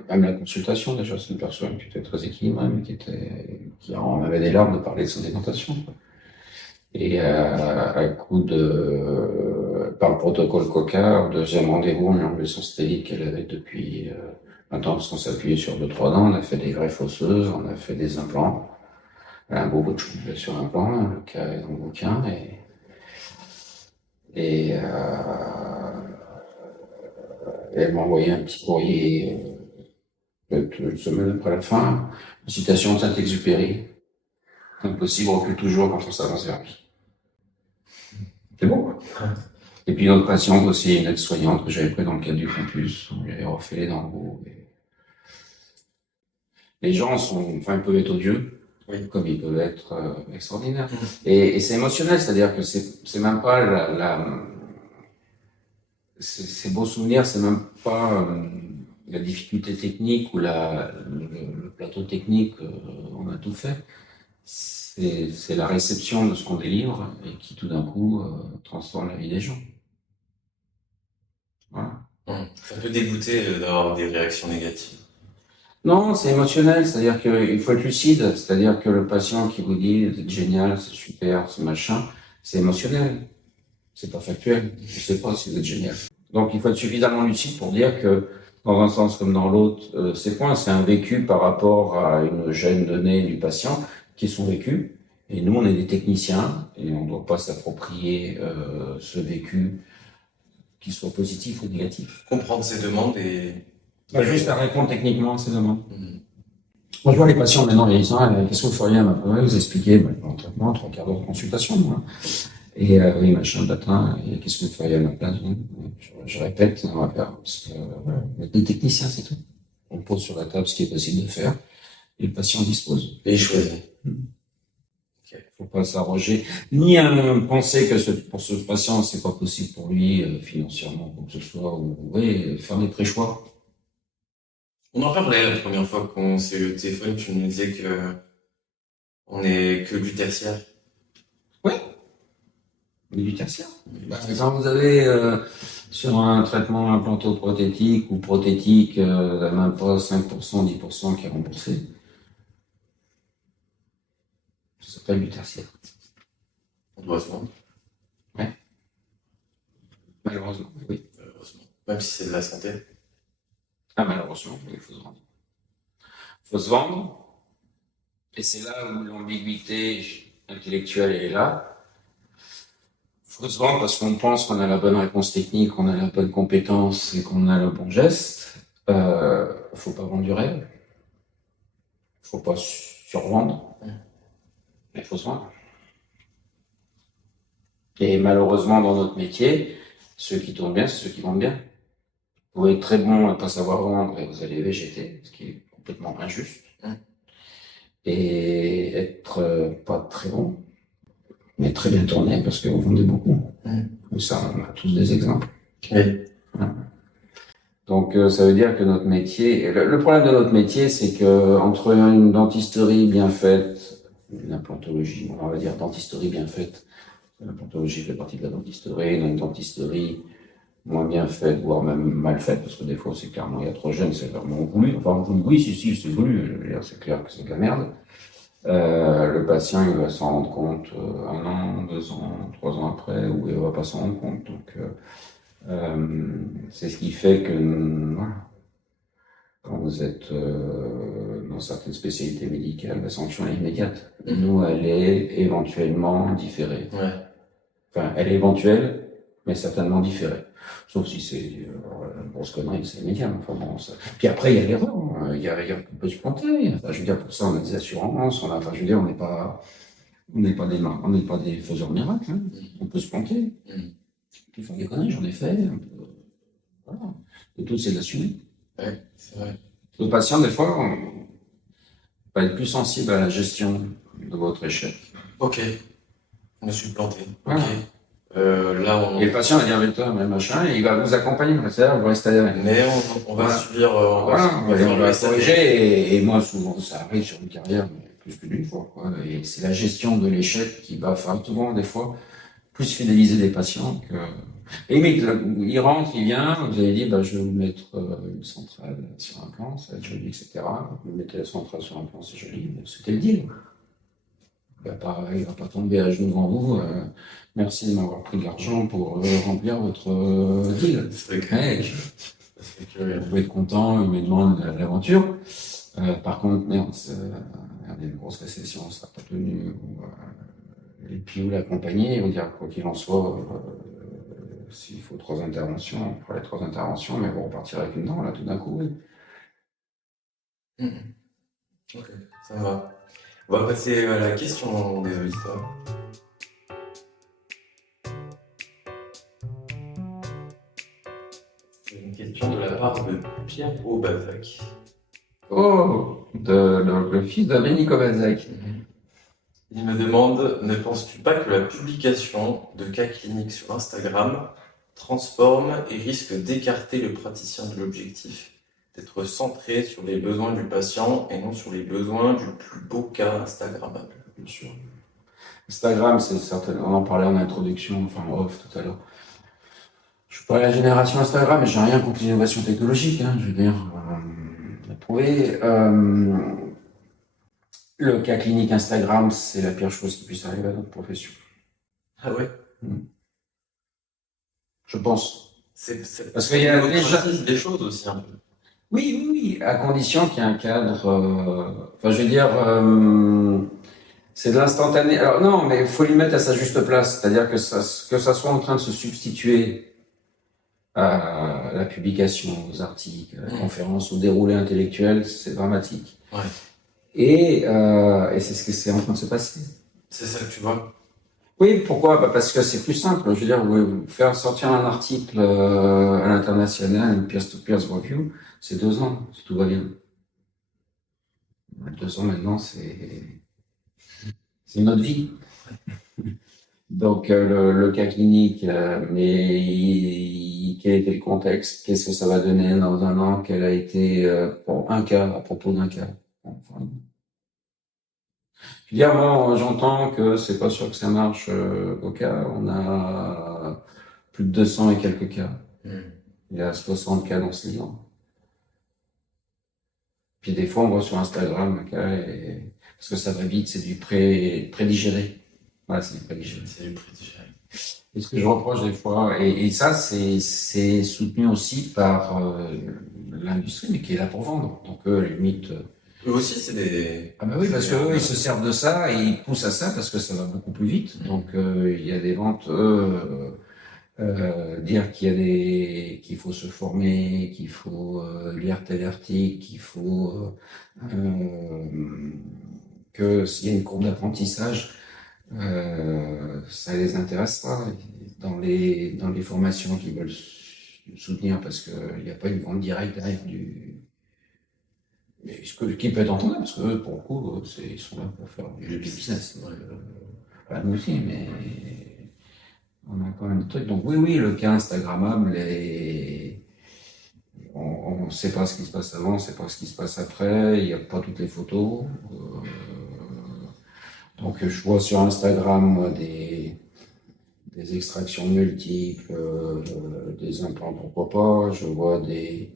Et même la consultation, déjà, c'est une personne qui était très équilibrée, mais qui en avait des larmes de parler de son dédentation. Et à coup par le protocole COCA, au deuxième rendez-vous, on lui a enlevé son stélite qu'elle avait depuis maintenant, parce qu'on s'appuyait sur 2-3 dents, on a fait des greffes osseuses, on a fait des implants. Un beau bout de sur un plan, le cas est dans le bouquin, et elle m'a envoyé un petit courrier une semaine après la fin, une citation de Saint-Exupéry. Impossible recule toujours quand on s'avance vers lui. C'est beau, quoi. Et puis une autre patiente aussi, une aide-soignante que j'avais pris dans le cadre du campus, on lui avait refait les dents en haut. Les gens ils peuvent être odieux. Oui, comme ils peuvent être extraordinaires. Et c'est émotionnel, c'est-à-dire que c'est même pas ces beaux souvenirs, c'est même pas la difficulté technique ou le plateau technique, on a tout fait. C'est la réception de ce qu'on délivre et qui tout d'un coup transforme la vie des gens. Voilà. Ça peut dégoûter d'avoir des réactions négatives. Non, c'est émotionnel, c'est-à-dire qu'il faut être lucide, c'est-à-dire que le patient qui vous dit c'est génial, c'est super, c'est machin, c'est émotionnel, c'est pas factuel, je sais pas si vous êtes génial. Donc il faut être suffisamment lucide pour dire que dans un sens comme dans l'autre, c'est un vécu par rapport à une gêne donnée du patient qui est son vécu, et nous on est des techniciens et on ne doit pas s'approprier ce vécu, qu'il soit positif ou négatif. Comprendre ses demandes et juste à répondre techniquement à ces demandes. Moi, je vois les patients maintenant vieillissants, qu'est-ce que vous feriez? Vous expliquer, en traitement, 3 quarts d'heure de consultation, moi. Et oui, machin, latin, et qu'est-ce que vous feriez à ma place? Oui. Je répète, on va faire, parce que des techniciens, c'est tout. On pose sur la table ce qui est possible de faire, et le patient dispose. Et il choisit. Faut pas s'arroger, ni penser que pour ce patient, c'est pas possible pour lui, financièrement, quoi que ce soit, ou, oui, faire des pré-choix. On en parlait la première fois qu'on s'est eu au téléphone, tu nous disais que on est que du tertiaire. Mais du tertiaire. Quand vous avez sur un traitement implantoprothétique ou prothétique, même pas 5%, 10% qui est remboursé, ça s'appelle du tertiaire. On doit se vendre, Malheureusement, oui. malheureusement. Même si c'est de la santé. Ah, malheureusement, oui, il faut se vendre. Il faut se vendre, et c'est là où l'ambiguïté intellectuelle est là. Il faut se vendre parce qu'on pense qu'on a la bonne réponse technique, qu'on a la bonne compétence et qu'on a le bon geste. Faut pas vendre du rêve. Faut pas survendre. Mais il faut se vendre. Et malheureusement, dans notre métier, ceux qui tournent bien, c'est ceux qui vendent bien. Vous pouvez être très bon à pas savoir vendre et vous allez végéter, ce qui est complètement injuste. Et être pas très bon, mais très bien tourné parce que vous vendez beaucoup. Ça, on a tous des exemples. Oui. Voilà. Donc, ça veut dire que notre métier, le problème de notre métier, c'est que entre une dentisterie bien faite, une implantologie, on va dire dentisterie bien faite, l'implantologie fait partie de la dentisterie, une dentisterie moins bien faite, voire même mal faite, parce que des fois, c'est clairement iatrogène, c'est vraiment voulu. Enfin, oui, si, c'est voulu, je veux dire, c'est clair que c'est de la merde. Le patient, il va s'en rendre compte 1 an, 2 ans, 3 ans après, ou il va pas s'en rendre compte. Donc, c'est ce qui fait que, voilà, quand vous êtes dans certaines spécialités médicales, la sanction est immédiate. Nous, elle est éventuellement différée. Ouais. Enfin, elle est éventuelle, mais certainement différée. Sauf si c'est une grosse connerie, c'est immédiat. Enfin, bon, puis après, il y a l'erreur. On peut se planter. Enfin, je veux dire, pour ça, on a des assurances. Enfin, je veux dire, on n'est pas des faiseurs de miracles. Hein. On peut se planter. Il faut des conneries, j'en ai fait. Voilà. Et tout, c'est d'assumer. Ouais, c'est vrai. Le patient, des fois, va être plus sensible à la gestion de votre échec. Ok. Je me suis planté. Voilà. Ok. Là, Et le patient va dire avec toi, mais machin, et il va vous accompagner. C'est-à-dire, vous restez derrière. Mais on va Voilà. subir, On va faire corriger, et moi, souvent, ça arrive sur une carrière, mais plus que d'une fois, quoi. Et c'est la gestion de l'échec qui va faire souvent, des fois, plus fidéliser les patients que. Et limite, il rentre, il vient, vous avez dit, bah, je vais vous mettre une centrale sur un plan, ça va être joli, etc. Vous mettez la centrale sur un plan, c'est joli, mais c'était le deal. Il va pas tomber à genoux devant vous. Merci de m'avoir pris de l'argent pour remplir votre deal. C'est Ouais, vous pouvez être content, il me demande l'aventure. Par contre, merde, il y a une grosse récession, ça n'a pas tenu. Et puis vous l'accompagnez, il va dire quoi qu'il en soit, s'il faut 3 interventions, on fera les 3 interventions, mais vous repartirez avec une dent, là, tout d'un coup, oui. Ok, ça va. On va passer à la question des auditeurs. C'est une question de la part de Pierre Aubazac. Oh, le fils de Nico Balzac. Il me demande, ne penses-tu pas que la publication de cas cliniques sur Instagram transforme et risque d'écarter le praticien de l'objectif, d'être centré sur les besoins du patient et non sur les besoins du plus beau cas Instagrammable? Bien sûr. Instagram, c'est certainement, on en parlait en introduction, enfin en off tout à l'heure. Je suis pas la génération Instagram, mais j'ai rien contre l'innovation technologique, hein, je veux dire, prouver. Le cas clinique Instagram, c'est la pire chose qui puisse arriver à notre profession. Ah ouais? Je pense. Parce qu'il y a déjà des choses aussi un peu. Oui, à condition qu'il y ait un cadre. Enfin, je veux dire, c'est de l'instantané. Alors non, mais il faut lui mettre à sa juste place, c'est-à-dire que ça soit en train de se substituer à la publication, aux articles, à la conférence, au déroulé intellectuel, c'est dramatique. Ouais. Et c'est ce que c'est en train de se passer. C'est ça que tu vois. Oui, pourquoi? Bah, parce que c'est plus simple. Je veux dire, vous faire sortir un article à l'international, une peer-to-peer review, c'est 2 ans, si tout va bien. 2 ans maintenant, c'est notre vie. Donc le cas clinique, quel était le contexte? Qu'est-ce que ça va donner dans un an? Quel a été pour un cas, à propos d'un cas? Enfin, je veux dire, moi, j'entends que c'est pas sûr que ça marche au cas. On a plus de 200 et quelques cas. Il y a 60 cas dans ce livre. Puis des fois, on voit sur Instagram un cas, parce que ça va vite, c'est du prédigéré. Voilà, c'est du prédigéré. C'est du prédigéré. Et ce que je reproche des fois, et ça, c'est soutenu aussi par l'industrie, mais qui est là pour vendre. Donc eux, à la limite. Eux aussi, c'est des. Ah bah oui, parce qu'eux, ils se servent de ça et ils poussent à ça parce que ça va beaucoup plus vite. Donc il y a des ventes, dire qu'il faut se former, qu'il faut lire tel article, qu'il faut que s'il y a une courbe d'apprentissage, ça les intéresse pas. Dans les formations qu'ils veulent soutenir parce qu'il n'y a pas une vente directe derrière mais qui peut être entendable parce que eux, pour le coup, ils sont là pour faire du business. Bah, nous aussi, mais on a quand même des trucs. Donc oui, le cas Instagrammable on ne sait pas ce qui se passe avant, on ne sait pas ce qui se passe après, il n'y a pas toutes les photos. Donc je vois sur Instagram moi, des extractions multiples, des implants, pourquoi pas. Je vois des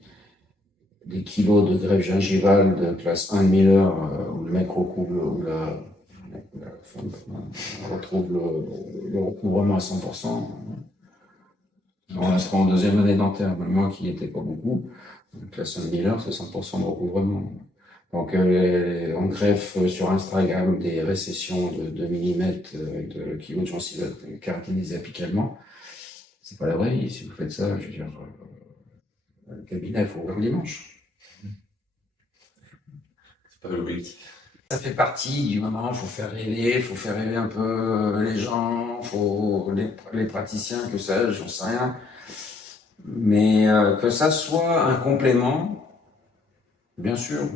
kilos de greffe gingivale de classe 1 de Miller, où le mec recouvre, la femme retrouve le recouvrement à 100%. On sera en deuxième année dentaire, même moi qui n'y étais pas beaucoup. Classe 1 de Miller, c'est 100% de recouvrement. Donc on greffe sur Instagram des récessions de 2 mm avec de kilos de gencives kératinisées apicalement. C'est pas la vraie vie. Si vous faites ça, je veux dire, le cabinet, il faut ouvrir le dimanche. C'est pas l'objectif. Ça fait partie du moment, il faut faire rêver un peu les gens, les praticiens, que ça, j'en sais rien. Mais que ça soit un complément, bien sûr.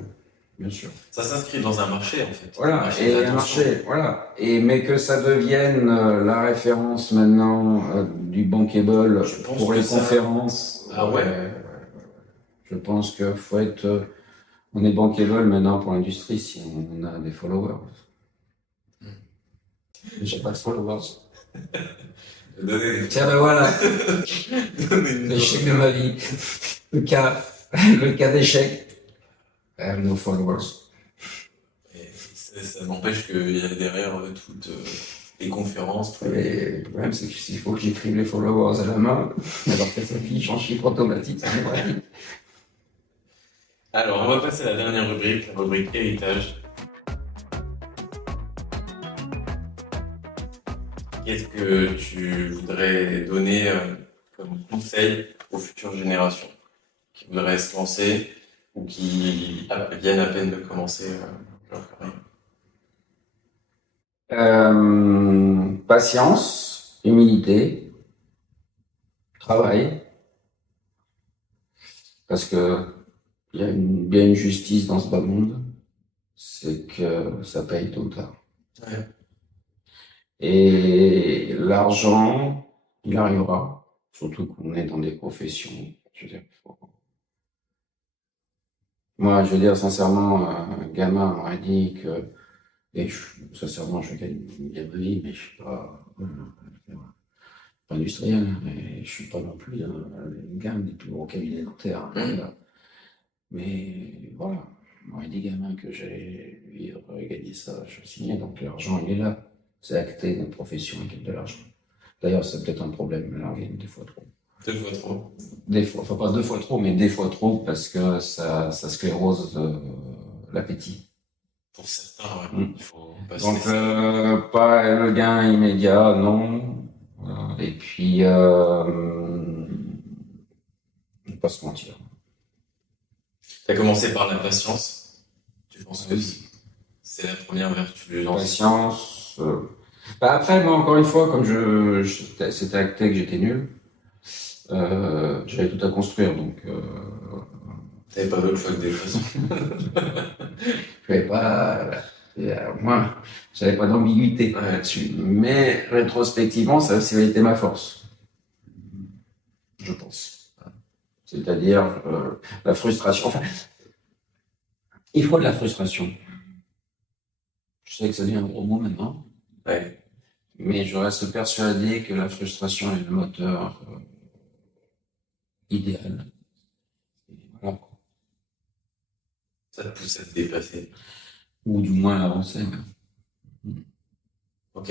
Bien sûr. Ça s'inscrit dans un marché, en fait. Voilà, et un marché, voilà. Mais que ça devienne la référence maintenant du bankable pour les conférences. Ah ouais. Je pense que faut être. On est bankable maintenant pour l'industrie si on a des followers. J'ai pas de followers. Tiens, ben voilà. L'échec de ma vie. Le cas d'échec. I have no followers. Ça n'empêche qu'il y a derrière toutes les conférences. Et le problème, c'est qu'il faut que j'écrive les followers à la main, alors que ça s'affiche en chiffre automatique, c'est pratique. Alors, on va passer à la dernière rubrique, la rubrique héritage. Qu'est-ce que tu voudrais donner comme conseil aux futures générations qui voudraient se lancer ou qui viennent à peine de commencer leur carrière? Patience, humilité, travail, parce que il y a bien une justice dans ce bas monde, c'est que ça paye tôt ou tard. Ouais. Et l'argent, il arrivera, surtout qu'on est dans des professions, je veux dire, moi, je veux dire, sincèrement, un gamin m'aurait dit que, sincèrement, je gagne bien ma vie, mais je suis pas industriel, et je suis pas non plus une gamme des plus gros cabinets dentaires. Mais voilà, on m'aurait dit gamin que j'allais vivre et gagner ça, je signais, donc l'argent il est là. C'est acté, notre profession gagne de l'argent. D'ailleurs, c'est peut-être un problème, mais là on gagne 2 fois trop. 2 fois trop. Des fois, enfin pas 2 fois trop, mais des fois trop, parce que ça sclérose l'appétit. Pour certains, ouais. Il faut pas Donc, se laisser. pas le gain immédiat, non. Voilà. Et puis, ne pas se mentir. Tu as commencé par la patience. Tu penses que c'est la première vertu de l'enfant? Patience, Bah, après, moi, encore une fois, comme c'était acté que j'étais nul, j'avais tout à construire, donc T'avais pas d'autre choix que des choses. je n'avais pas, voilà. Moi, j'avais pas d'ambiguïté Ouais. là-dessus. Mais rétrospectivement, ça a aussi été ma force, je pense. C'est-à-dire la frustration. Enfin, il faut de la frustration. Je sais que ça devient un gros mot maintenant, Ouais. mais je reste persuadé que la frustration est le moteur idéal. Et voilà, quoi. Ça te pousse à te dépasser. Ou du moins à avancer. Ouais. Ok.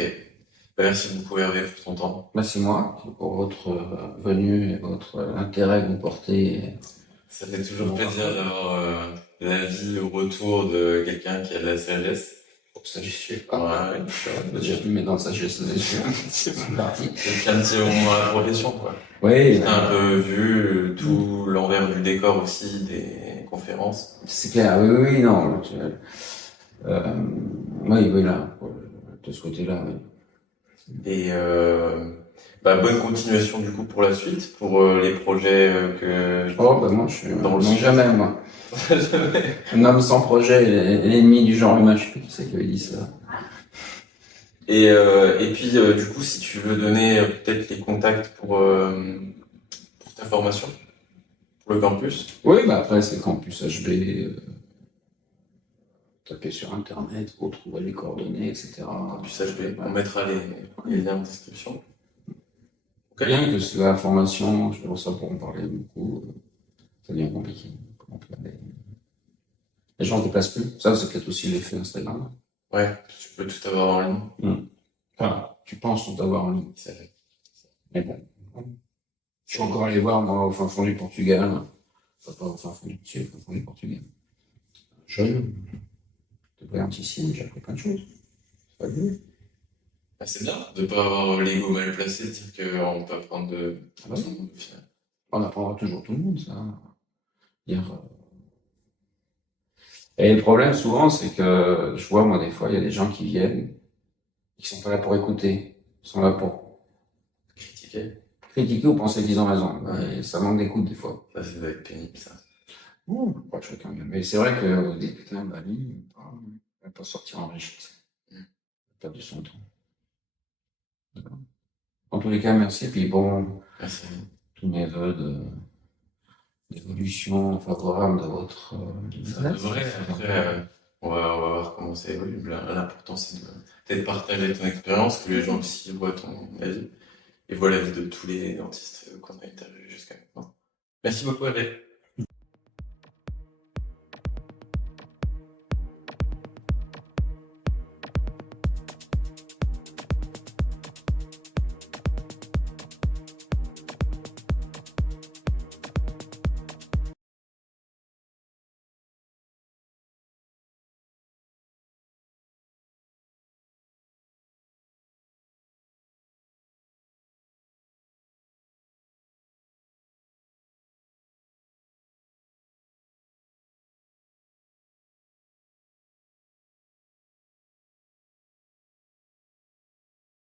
Bah, merci beaucoup Hervé pour ton temps. Bah, c'est moi pour votre venue et votre intérêt que vous portez. Ça fait toujours plaisir d'avoir l'avis au retour de quelqu'un qui a de la sagesse. Pour ça, je sais pas. Ouais. J'ai plus maintenant de sagesse là-dessus. C'est parti. C'est un petit moment à la profession, quoi. Oui, T'as un peu vu tout l'envers du décor aussi des conférences. c'est clair. Oui, oui, oui, non. Oui, oui, là, de ce côté-là, oui. Et bah, bonne continuation du coup pour la suite, pour les projets que... Oh, bah moi, je suis. Dans le Non, sud. jamais, moi. Un homme sans projet est l'ennemi du genre humain. Je sais plus qui c'est qui avait dit ça. Et puis du coup, si tu veux donner peut-être les contacts pour ta formation, pour le campus. Oui, bah après, c'est Campus HB. Taper sur Internet pour trouver les coordonnées, etc. Campus HB, on mettra les liens en description. Ok. Bien que c'est la formation, je pense ça pour en parler beaucoup, ça devient compliqué. Les gens ne se déplacent plus. Ça, c'est peut-être aussi l'effet Instagram. Ouais, tu peux tout avoir en ligne. Enfin, tu penses tout avoir en ligne. C'est vrai. Mais bon. Je suis encore allé voir, moi, au fin fond du Portugal. Enfin, pas au fin fond du Sud, au fin fond du Portugal. Jeune, de brillantissime, j'ai appris plein de choses. C'est pas bien. Bah, c'est bien de pas avoir l'ego mal placé, de dire qu'on peut apprendre de Ah bah tout le oui. monde au final. On apprendra toujours tout le monde, ça. Dire, Et le problème, souvent, c'est que je vois, moi, des fois, il y a des gens qui viennent, qui sont pas là pour écouter, ils sont là pour Critiquer, critiquer ou penser qu'ils ont raison. Et ça manque d'écoute, des fois. ça doit être pénible ça. Ouh, pas chacun. Mais c'est vrai que des putain, bah, lui, il va pas sortir enrichi. Il a perdu son temps. D'accord. En tous les cas, merci. Puis bon, Merci. tous mes vœux d'évolution favorable de votre Ça business. devrait, après, on va voir comment ça évolue. L'important, c'est de peut-être partager ton expérience, que les gens aussi voient ton avis, et voient l'avis de tous les dentistes qu'on a interviewés jusqu'à maintenant. Merci beaucoup, Hervé.